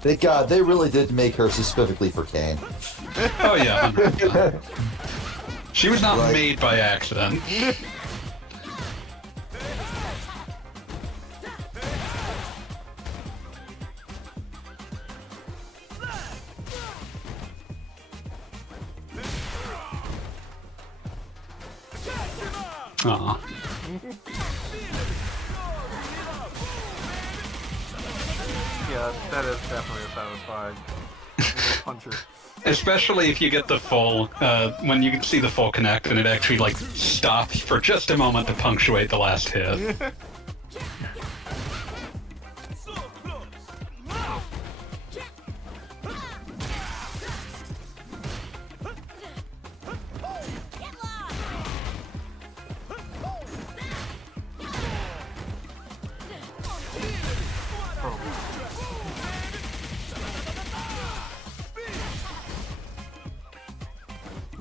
Thank God, they really did make her specifically for Kane. Oh yeah, 100%. She was not made by accident. Aw. Yeah, that is definitely a satisfying puncher. Especially if you get the full, when you can see the full connect and it actually like stops for just a moment to punctuate the last hit.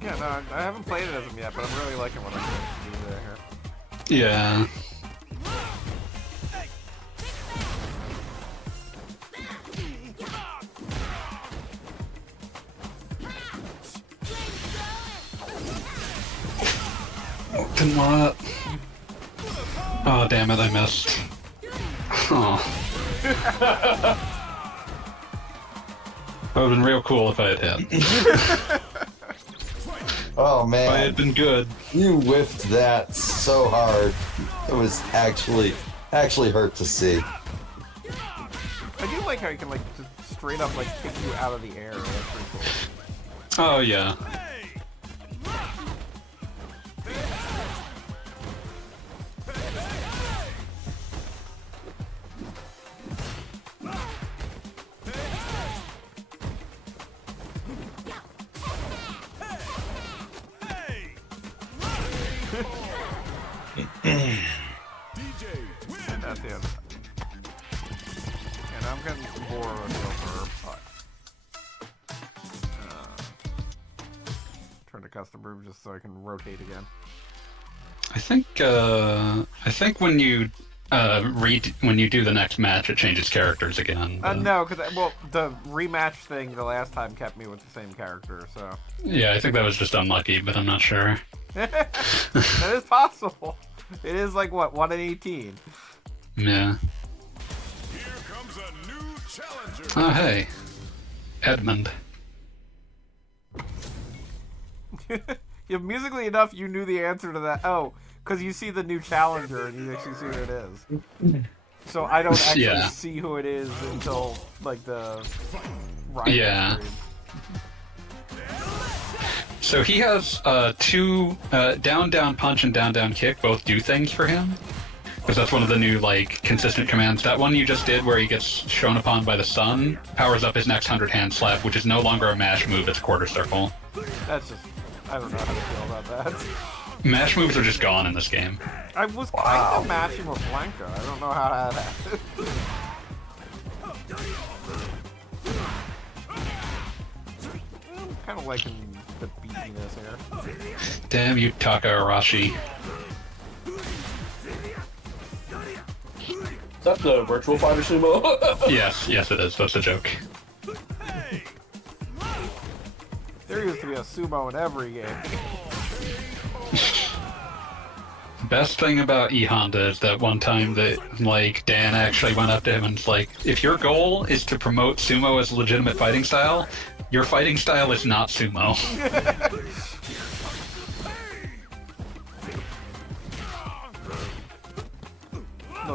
Yeah, no, I haven't played it as him yet, but I'm really liking what I'm going to do there here. Yeah. Didn't want it. Oh, damn it, I missed. Oh. That would have been real cool if I had hit. Oh If man, I had been good. you whiffed that so hard. It was actually hurt to see. I do like how you can, like, just straight up, like, kick you out of the air. That's pretty cool. Oh, yeah. That's the other. And I'm getting more of a feel for turn to custom room just so I can rotate again. I think when you when you do the next match, it changes characters again. but- No, because the rematch thing the last time kept me with the same character, so Yeah, I think that was just unlucky, but I'm not sure. that is possible. It is like what 1 in 18. Yeah. Here comes a new challenger. Oh, hey. Edmund. Yeah, musically enough, you knew the answer to that. Oh, because you see the new challenger and you actually see who it is. So I don't actually Yeah. see who it is until like the rival Yeah. period. So he has two down down punch and down down kick both do things for him, because that's one of the new like consistent commands. That one you just did where he gets shown upon by the sun powers up his next 100 hand slap, which is no longer a mash move, it's a quarter circle. That's just I don't know how to feel about that. Mash moves are just gone in this game. I was kind of matching with Blanca. I don't know how that happened. I'm kind of liking the beatiness here. Damn you, Taka Arashi. Is that the virtual fighter sumo? Yes, yes it is. That's a joke. There used to be a sumo in every game. Best thing about E Honda is that one time that like Dan actually went up to him and was like, if your goal is to promote sumo as a legitimate fighting style, your fighting style is not sumo.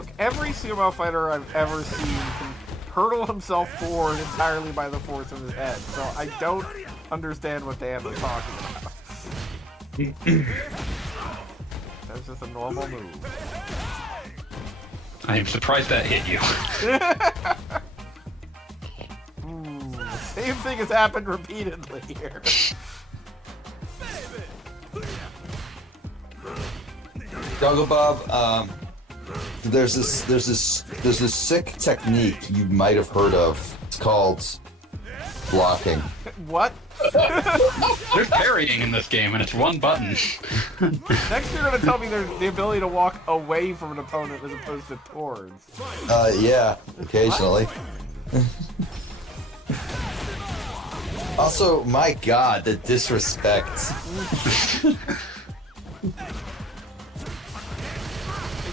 Look, every sumo fighter I've ever seen can hurtle himself forward entirely by the force of his head, so I don't understand what Dan was talking about. That's just a normal move. I am surprised that hit you. Same thing has happened repeatedly here. Goggle Bob, there's this sick technique you might have heard of. It's called blocking. What? There's parrying in this game, and it's one button. Next you're gonna tell me there's the ability to walk away from an opponent as opposed to towards. Yeah, occasionally. Also, my God, the disrespect. And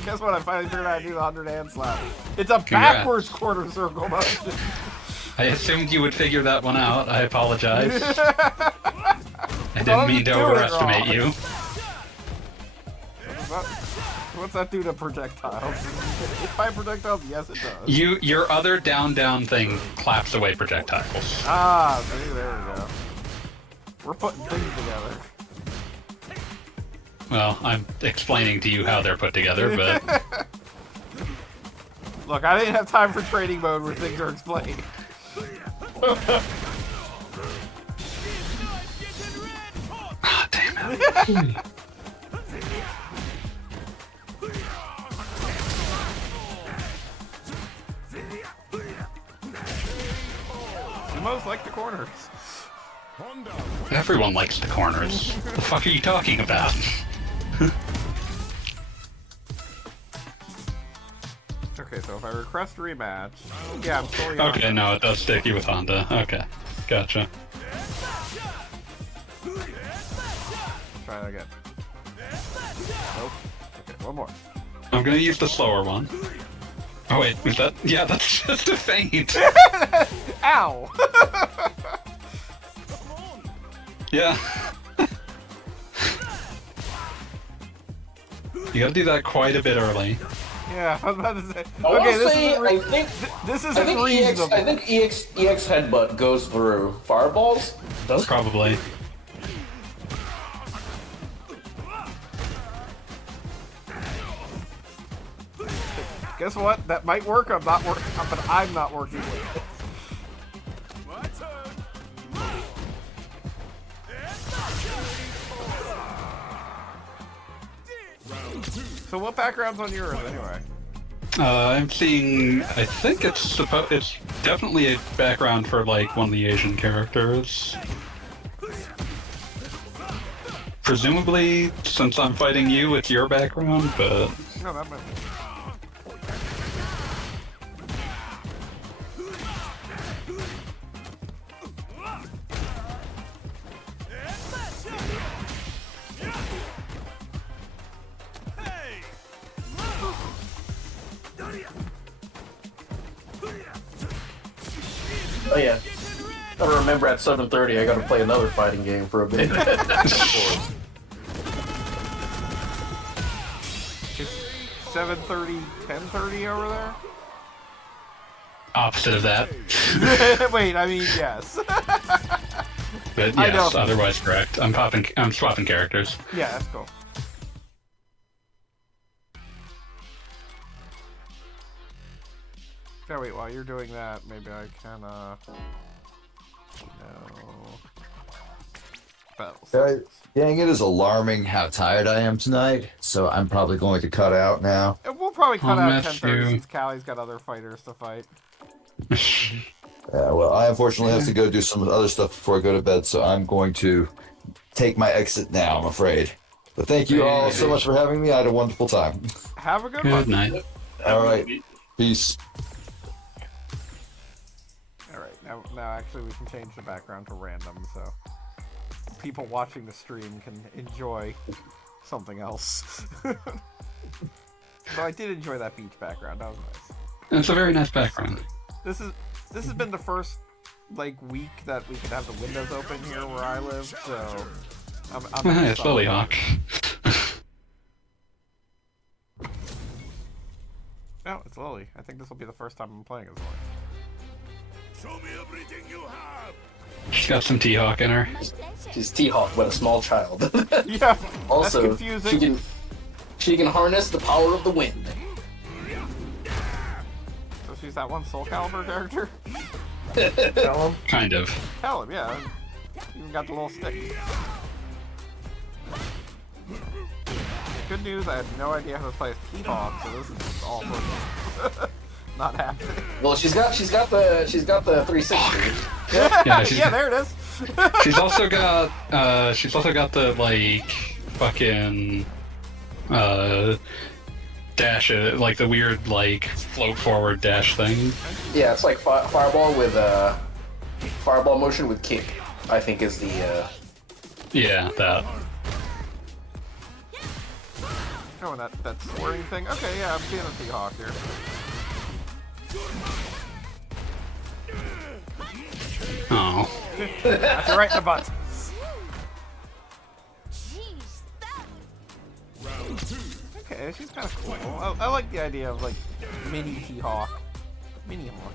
guess what? I finally figured out how to do the 100 hand slap. It's a backwards quarter circle motion. I assumed you would figure that one out. I apologize. I didn't mean to overestimate you. What's that do to projectiles? Hit by projectiles? Yes, it does. Your other down thing claps away projectiles. Ah, see, there we go. We're putting things together. Well, I'm explaining to you how they're put together, but... Look, I didn't have time for training mode where things are explained. Ah, damn it. Sumos like the corners. Everyone likes the corners. What the fuck are you talking about? Okay, so if I request a rematch... Yeah, I'm totally on. Okay, no, it does stick you with Honda. Okay, gotcha. Try that again. Nope. Okay, one more. I'm gonna use the slower one. Oh wait, is that... Yeah, that's just a feint! Ow! Yeah. You gotta do that quite a bit early. Yeah, I was about to say. I Okay, will say, this is I think reasonable. I think EX headbutt goes through fireballs. Does it? Probably. Guess what? That might work. I'm not working, but I'm not working with it. So what background's on yours anyway? I'm seeing... I think it's definitely a background for, like, one of the Asian characters. Presumably, since I'm fighting you, it's your background, but... No, that might be. Oh yeah. Gotta remember at 7:30 I gotta play another fighting game for a bit. 7:30, 10:30 over there? Opposite of that. Wait, I mean, yes. But I yes, know. otherwise correct. I'm swapping characters. Yeah, that's cool. Yeah, wait, while you're doing that, maybe I can, no. Battle. Dang, it is alarming how tired I am tonight, so I'm probably going to cut out now. And we'll probably cut out miss 10:30 you. since Callie's got other fighters to fight. Yeah, well, I unfortunately have to go do some other stuff before I go to bed, so I'm going to take my exit now, I'm afraid. But thank you all so much for having me. I had a wonderful time. Have a good Good one. night. All right. Peace. Alright, now actually we can change the background to random, so people watching the stream can enjoy something else. Though I did enjoy that beach background, that was nice. It's a very nice background. This has been the first week that we can have the windows open here where I live, so I'm It's Lilyhawk. Oh, it's Lily. I think this will be the first time I'm playing as Lily. Show me everything you have. She's got some T-Hawk in her. She's T-Hawk, but a small child. Yeah, Also, that's confusing. she can harness the power of the wind. So she's that one Soul Calibur character? Tell him. Kind of. Hell, yeah. Even got the little stick. Good news, I had no idea how to play as T-Hawk, so this is just all not happening. Well, she's got the 360. Yeah, there it is. She's also got the like fucking dash, like the weird like float forward dash thing. Yeah, it's like fireball with fireball motion with kick. I think is the Yeah, that. Oh, and that swearing thing. Okay, yeah, I'm seeing a T-Hawk here. Oh. That's you right in the butt. Okay, she's kind of cool. I like the idea of like mini T-Hawk. Mini Hawk.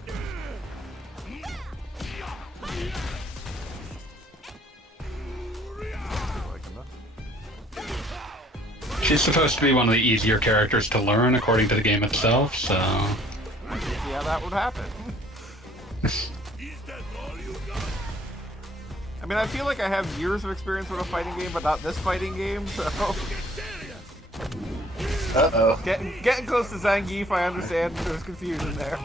She's supposed to be one of the easier characters to learn according to the game itself, so... I can see how that would happen. I mean, I feel like I have years of experience with a fighting game, but not this fighting game, so... Uh-oh. Getting close to Zangief, I understand there's confusion there.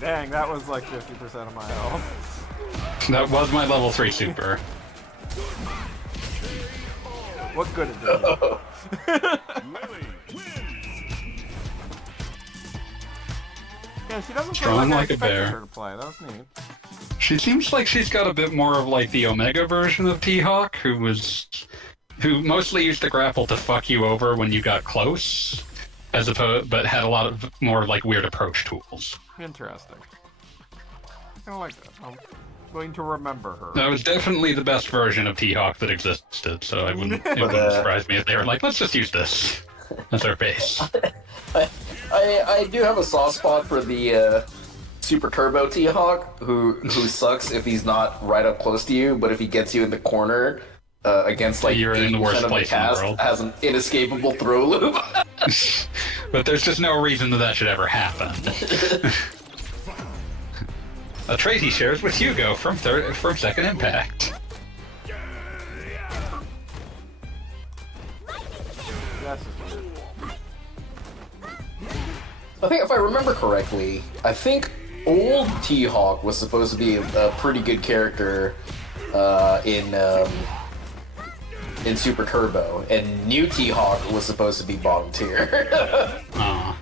Dang, that was like 50% of my health. That was my level 3 super. What good it did. Yeah, she doesn't play Strong like I like a expected bear. her to play. That was neat. She seems like she's got a bit more of like the Omega version of T-Hawk, who mostly used to grapple to fuck you over when you got close, but had a lot of more like weird approach tools. Interesting. I like that. I'm going to remember her. That was definitely the best version of T-Hawk that existed, so it wouldn't surprise me if they were like, let's just use this as our base. I do have a soft spot for the Super Turbo T-Hawk, who sucks if he's not right up close to you, but if he gets you in the corner against like You're in the worst 80% of the place in the cast, world. has an inescapable throw loop. But there's just no reason that should ever happen. A trait he shares with Hugo from Second Impact. That's just weird. I think if I remember correctly, I think old T-Hawk was supposed to be a pretty good character in Super Turbo, and new T-Hawk was supposed to be bottom tier. Aw.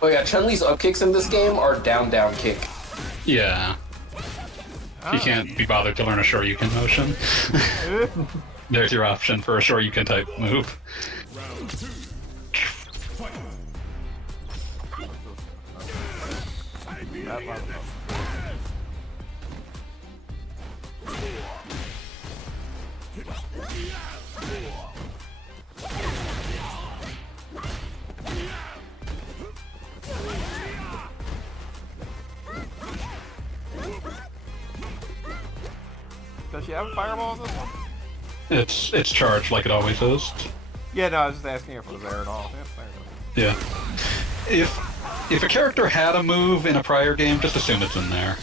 Oh yeah, Chun-Li's up kicks in this game are down kick. Yeah. You can't be bothered to learn a Shoryuken motion. There's your option for a Shoryuken type move. Does she have a fireball in this one? It's charged like it always is. Yeah, no, I was just asking if it was there at all. Yeah, there it is. Yeah. If a character had a move in a prior game, just assume it's in there.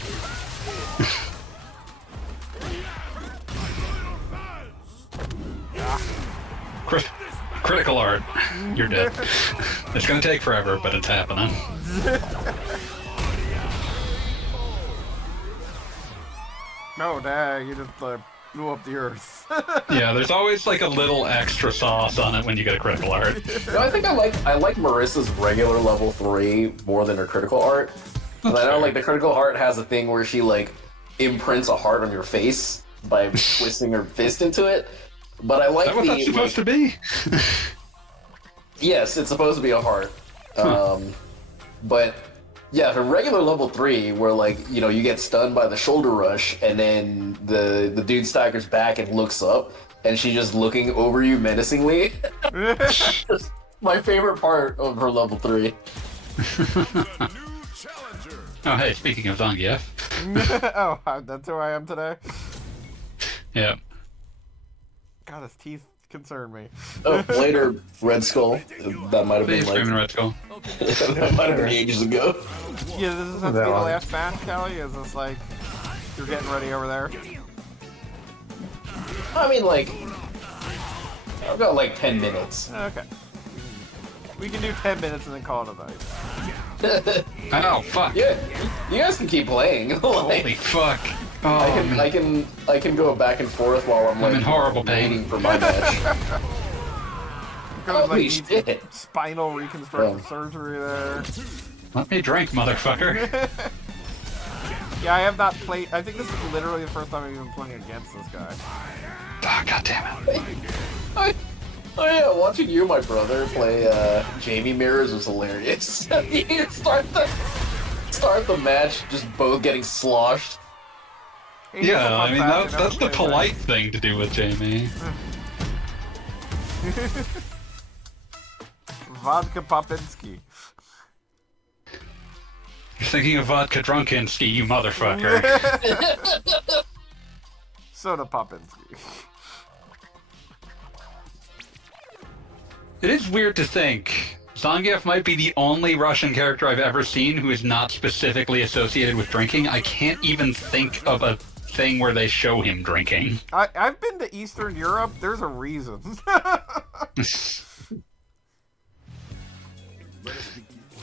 Critical art. You're dead. It's gonna take forever, but it's happening. No, dang, you just blew up the earth. Yeah, there's always like a little extra sauce on it when you get a critical art. No, I think I like Marissa's regular level 3 more than her critical art. And I know like the critical art has a thing where she like imprints a heart on your face by twisting her fist into it. But I like Is that what that's supposed to be? Yes, it's supposed to be a heart. But yeah, the regular level 3, where like you get stunned by the shoulder rush, and then the dude staggers back and looks up, and she's just looking over you menacingly. Just my favorite part of her level 3. Oh, hey, speaking of Zangief. Oh, that's who I am today? Yeah. God, his teeth concern me. Oh, later, Red Skull. That might have been Please, like... Red Skull. that might have been ages ago. Yeah, this is going to be the last match, Kelly? Is this like, you're getting ready over there? I mean, like... I've got like 10 minutes. Okay. We can do 10 minutes and then call it a night. Oh, fuck. Yeah, you guys can keep playing. Like, Holy fuck. Oh, I can go back and forth while I'm like in horrible pain. waiting for my match. Holy shit! Spinal reconstructive surgery there. Let me drink, motherfucker. Yeah, I have not played. I think this is literally the first time I've even playing against this guy. Oh, God damn it. Oh yeah, watching you, my brother, play Jamie Mirrors was hilarious. You start the match just both getting sloshed. Yeah, I mean, that's the polite thing to do with Jamie. Vodka Popinski. You're thinking of vodka drunkinski, you motherfucker. Soda Popinski. It is weird to think Zangief might be the only Russian character I've ever seen who is not specifically associated with drinking. I can't even think of a thing where they show him drinking. I've been to Eastern Europe. There's a reason.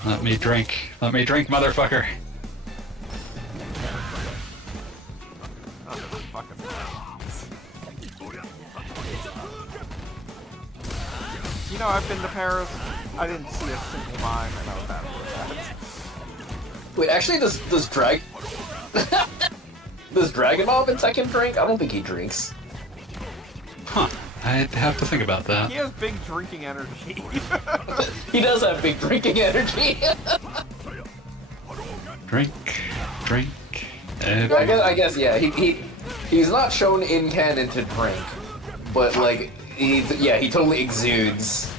Let me drink. Let me drink, motherfucker. You know, I've been to Paris. I didn't see a single mime, and I was happy with that. Wait, actually, does does Dragon Mob in Tekken drink? I don't think he drinks. Huh. I'd have to think about that. He has big drinking energy. He does have big drinking energy. Drink. I guess, yeah. He's not shown in canon to drink, but like he totally exudes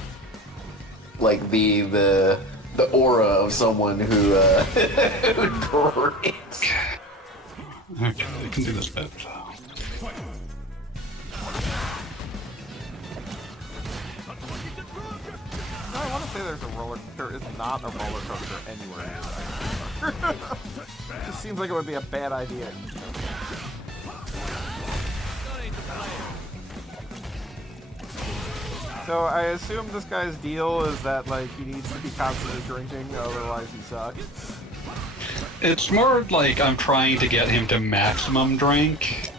like the aura of someone who who drinks. Okay, we can do this bit. No, I want to say there is not a roller coaster anywhere. It just seems like it would be a bad idea. So I assume this guy's deal is that like he needs to be constantly drinking, otherwise he sucks. It's more like I'm trying to get him to maximum drink.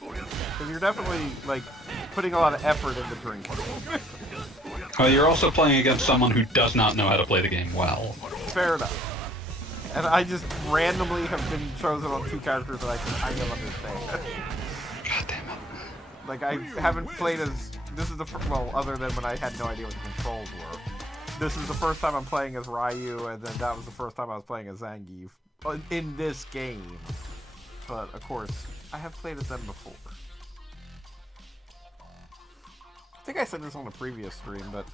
Because you're definitely like putting a lot of effort into drinking. Well, you're also playing against someone who does not know how to play the game well. Fair enough. And I just randomly have been chosen on two characters that I can kind of understand. God damn it. Like, I haven't played as... This is the first... Well, other than when I had no idea what the controls were. This is the first time I'm playing as Ryu, and then that was the first time I was playing as Zangief in this game. But, of course, I have played as them before. I think I said this on a previous stream, but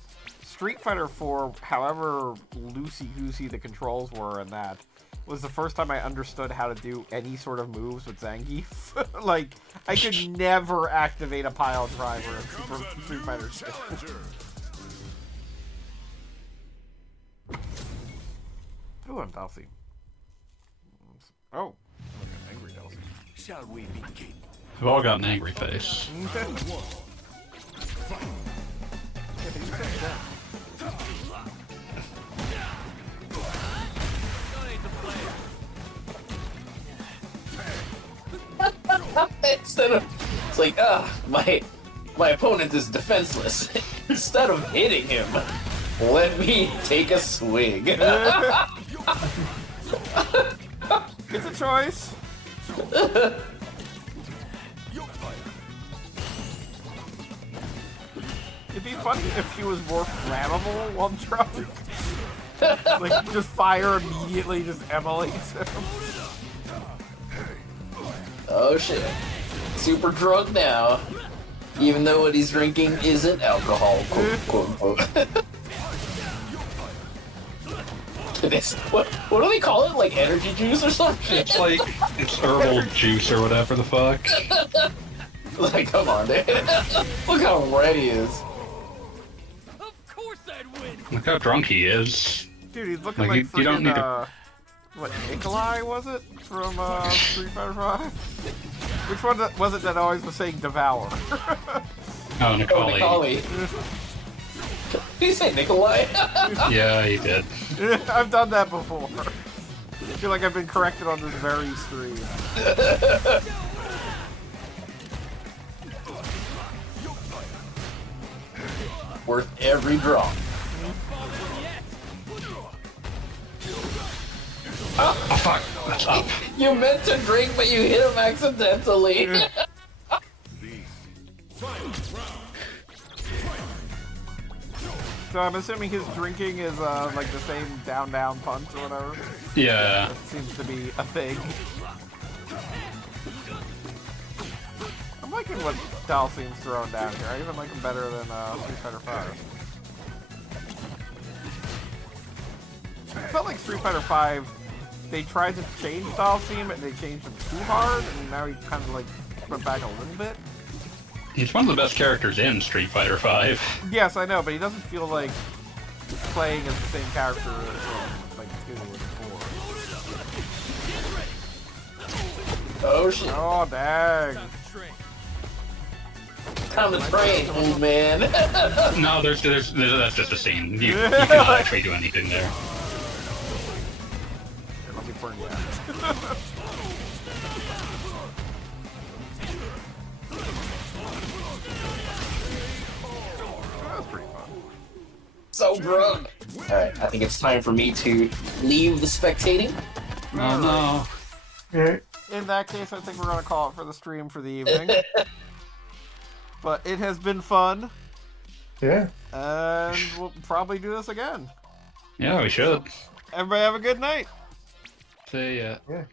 Street Fighter 4, however loosey-goosey the controls were in that, was the first time I understood how to do any sort of moves with Zangief. Like, I could never activate a pile driver in Street Fighter 2. Ooh, I'm Delsey. Oh, look at angry Delsey. Shall we begin? We've all got an angry face. Instead of, it's like, my opponent is defenseless. Instead of hitting him, let me take a swig. It's a choice. It'd be funny if she was more flammable while drunk. Like, just fire immediately just emulates him. Oh shit. Super drunk now. Even though what he's drinking isn't alcohol, quote unquote. What do they call it? Like energy juice or something? It's like, it's herbal juice or whatever the fuck. Like, come on, dude. Look how red he is. Of course I'd win. Look how drunk he is. Dude, he's looking Like, like you don't freaking, need to- what, Nikolai, was it? From, Street Fighter 5? Which one was it that always was saying devour? Oh, Oh, Nicole. Nicole. Did you say Nikolai? Yeah, he did. I've done that before. I feel like I've been corrected on this very stream. Worth every drop. Oh, fuck. That's up. You meant to drink, but you hit him accidentally. So I'm assuming his drinking is, like the same down punch or whatever? Yeah. That seems to be a thing. I'm liking what Dalsim's throwing down here. I even like him better than Street Fighter 5. I felt like Street Fighter 5, they tried to change Dalsim and they changed him too hard, and now he kind of like went back a little bit. He's one of the best characters in Street Fighter 5. Yes, I know, but he doesn't feel like playing as the same character as like 2 or 4. Oh shit. Oh, dang. Time to train, old man. No, there's that's just a scene. You cannot actually do anything there. Here, let me burn you out. That was pretty fun. So drunk. Alright, I think it's time for me to leave the spectating. Oh no. Yeah. In that case, I think we're going to call it for the stream for the evening. But it has been fun. Yeah. And we'll probably do this again. Yeah, we should. Everybody have a good night. See ya. Yeah.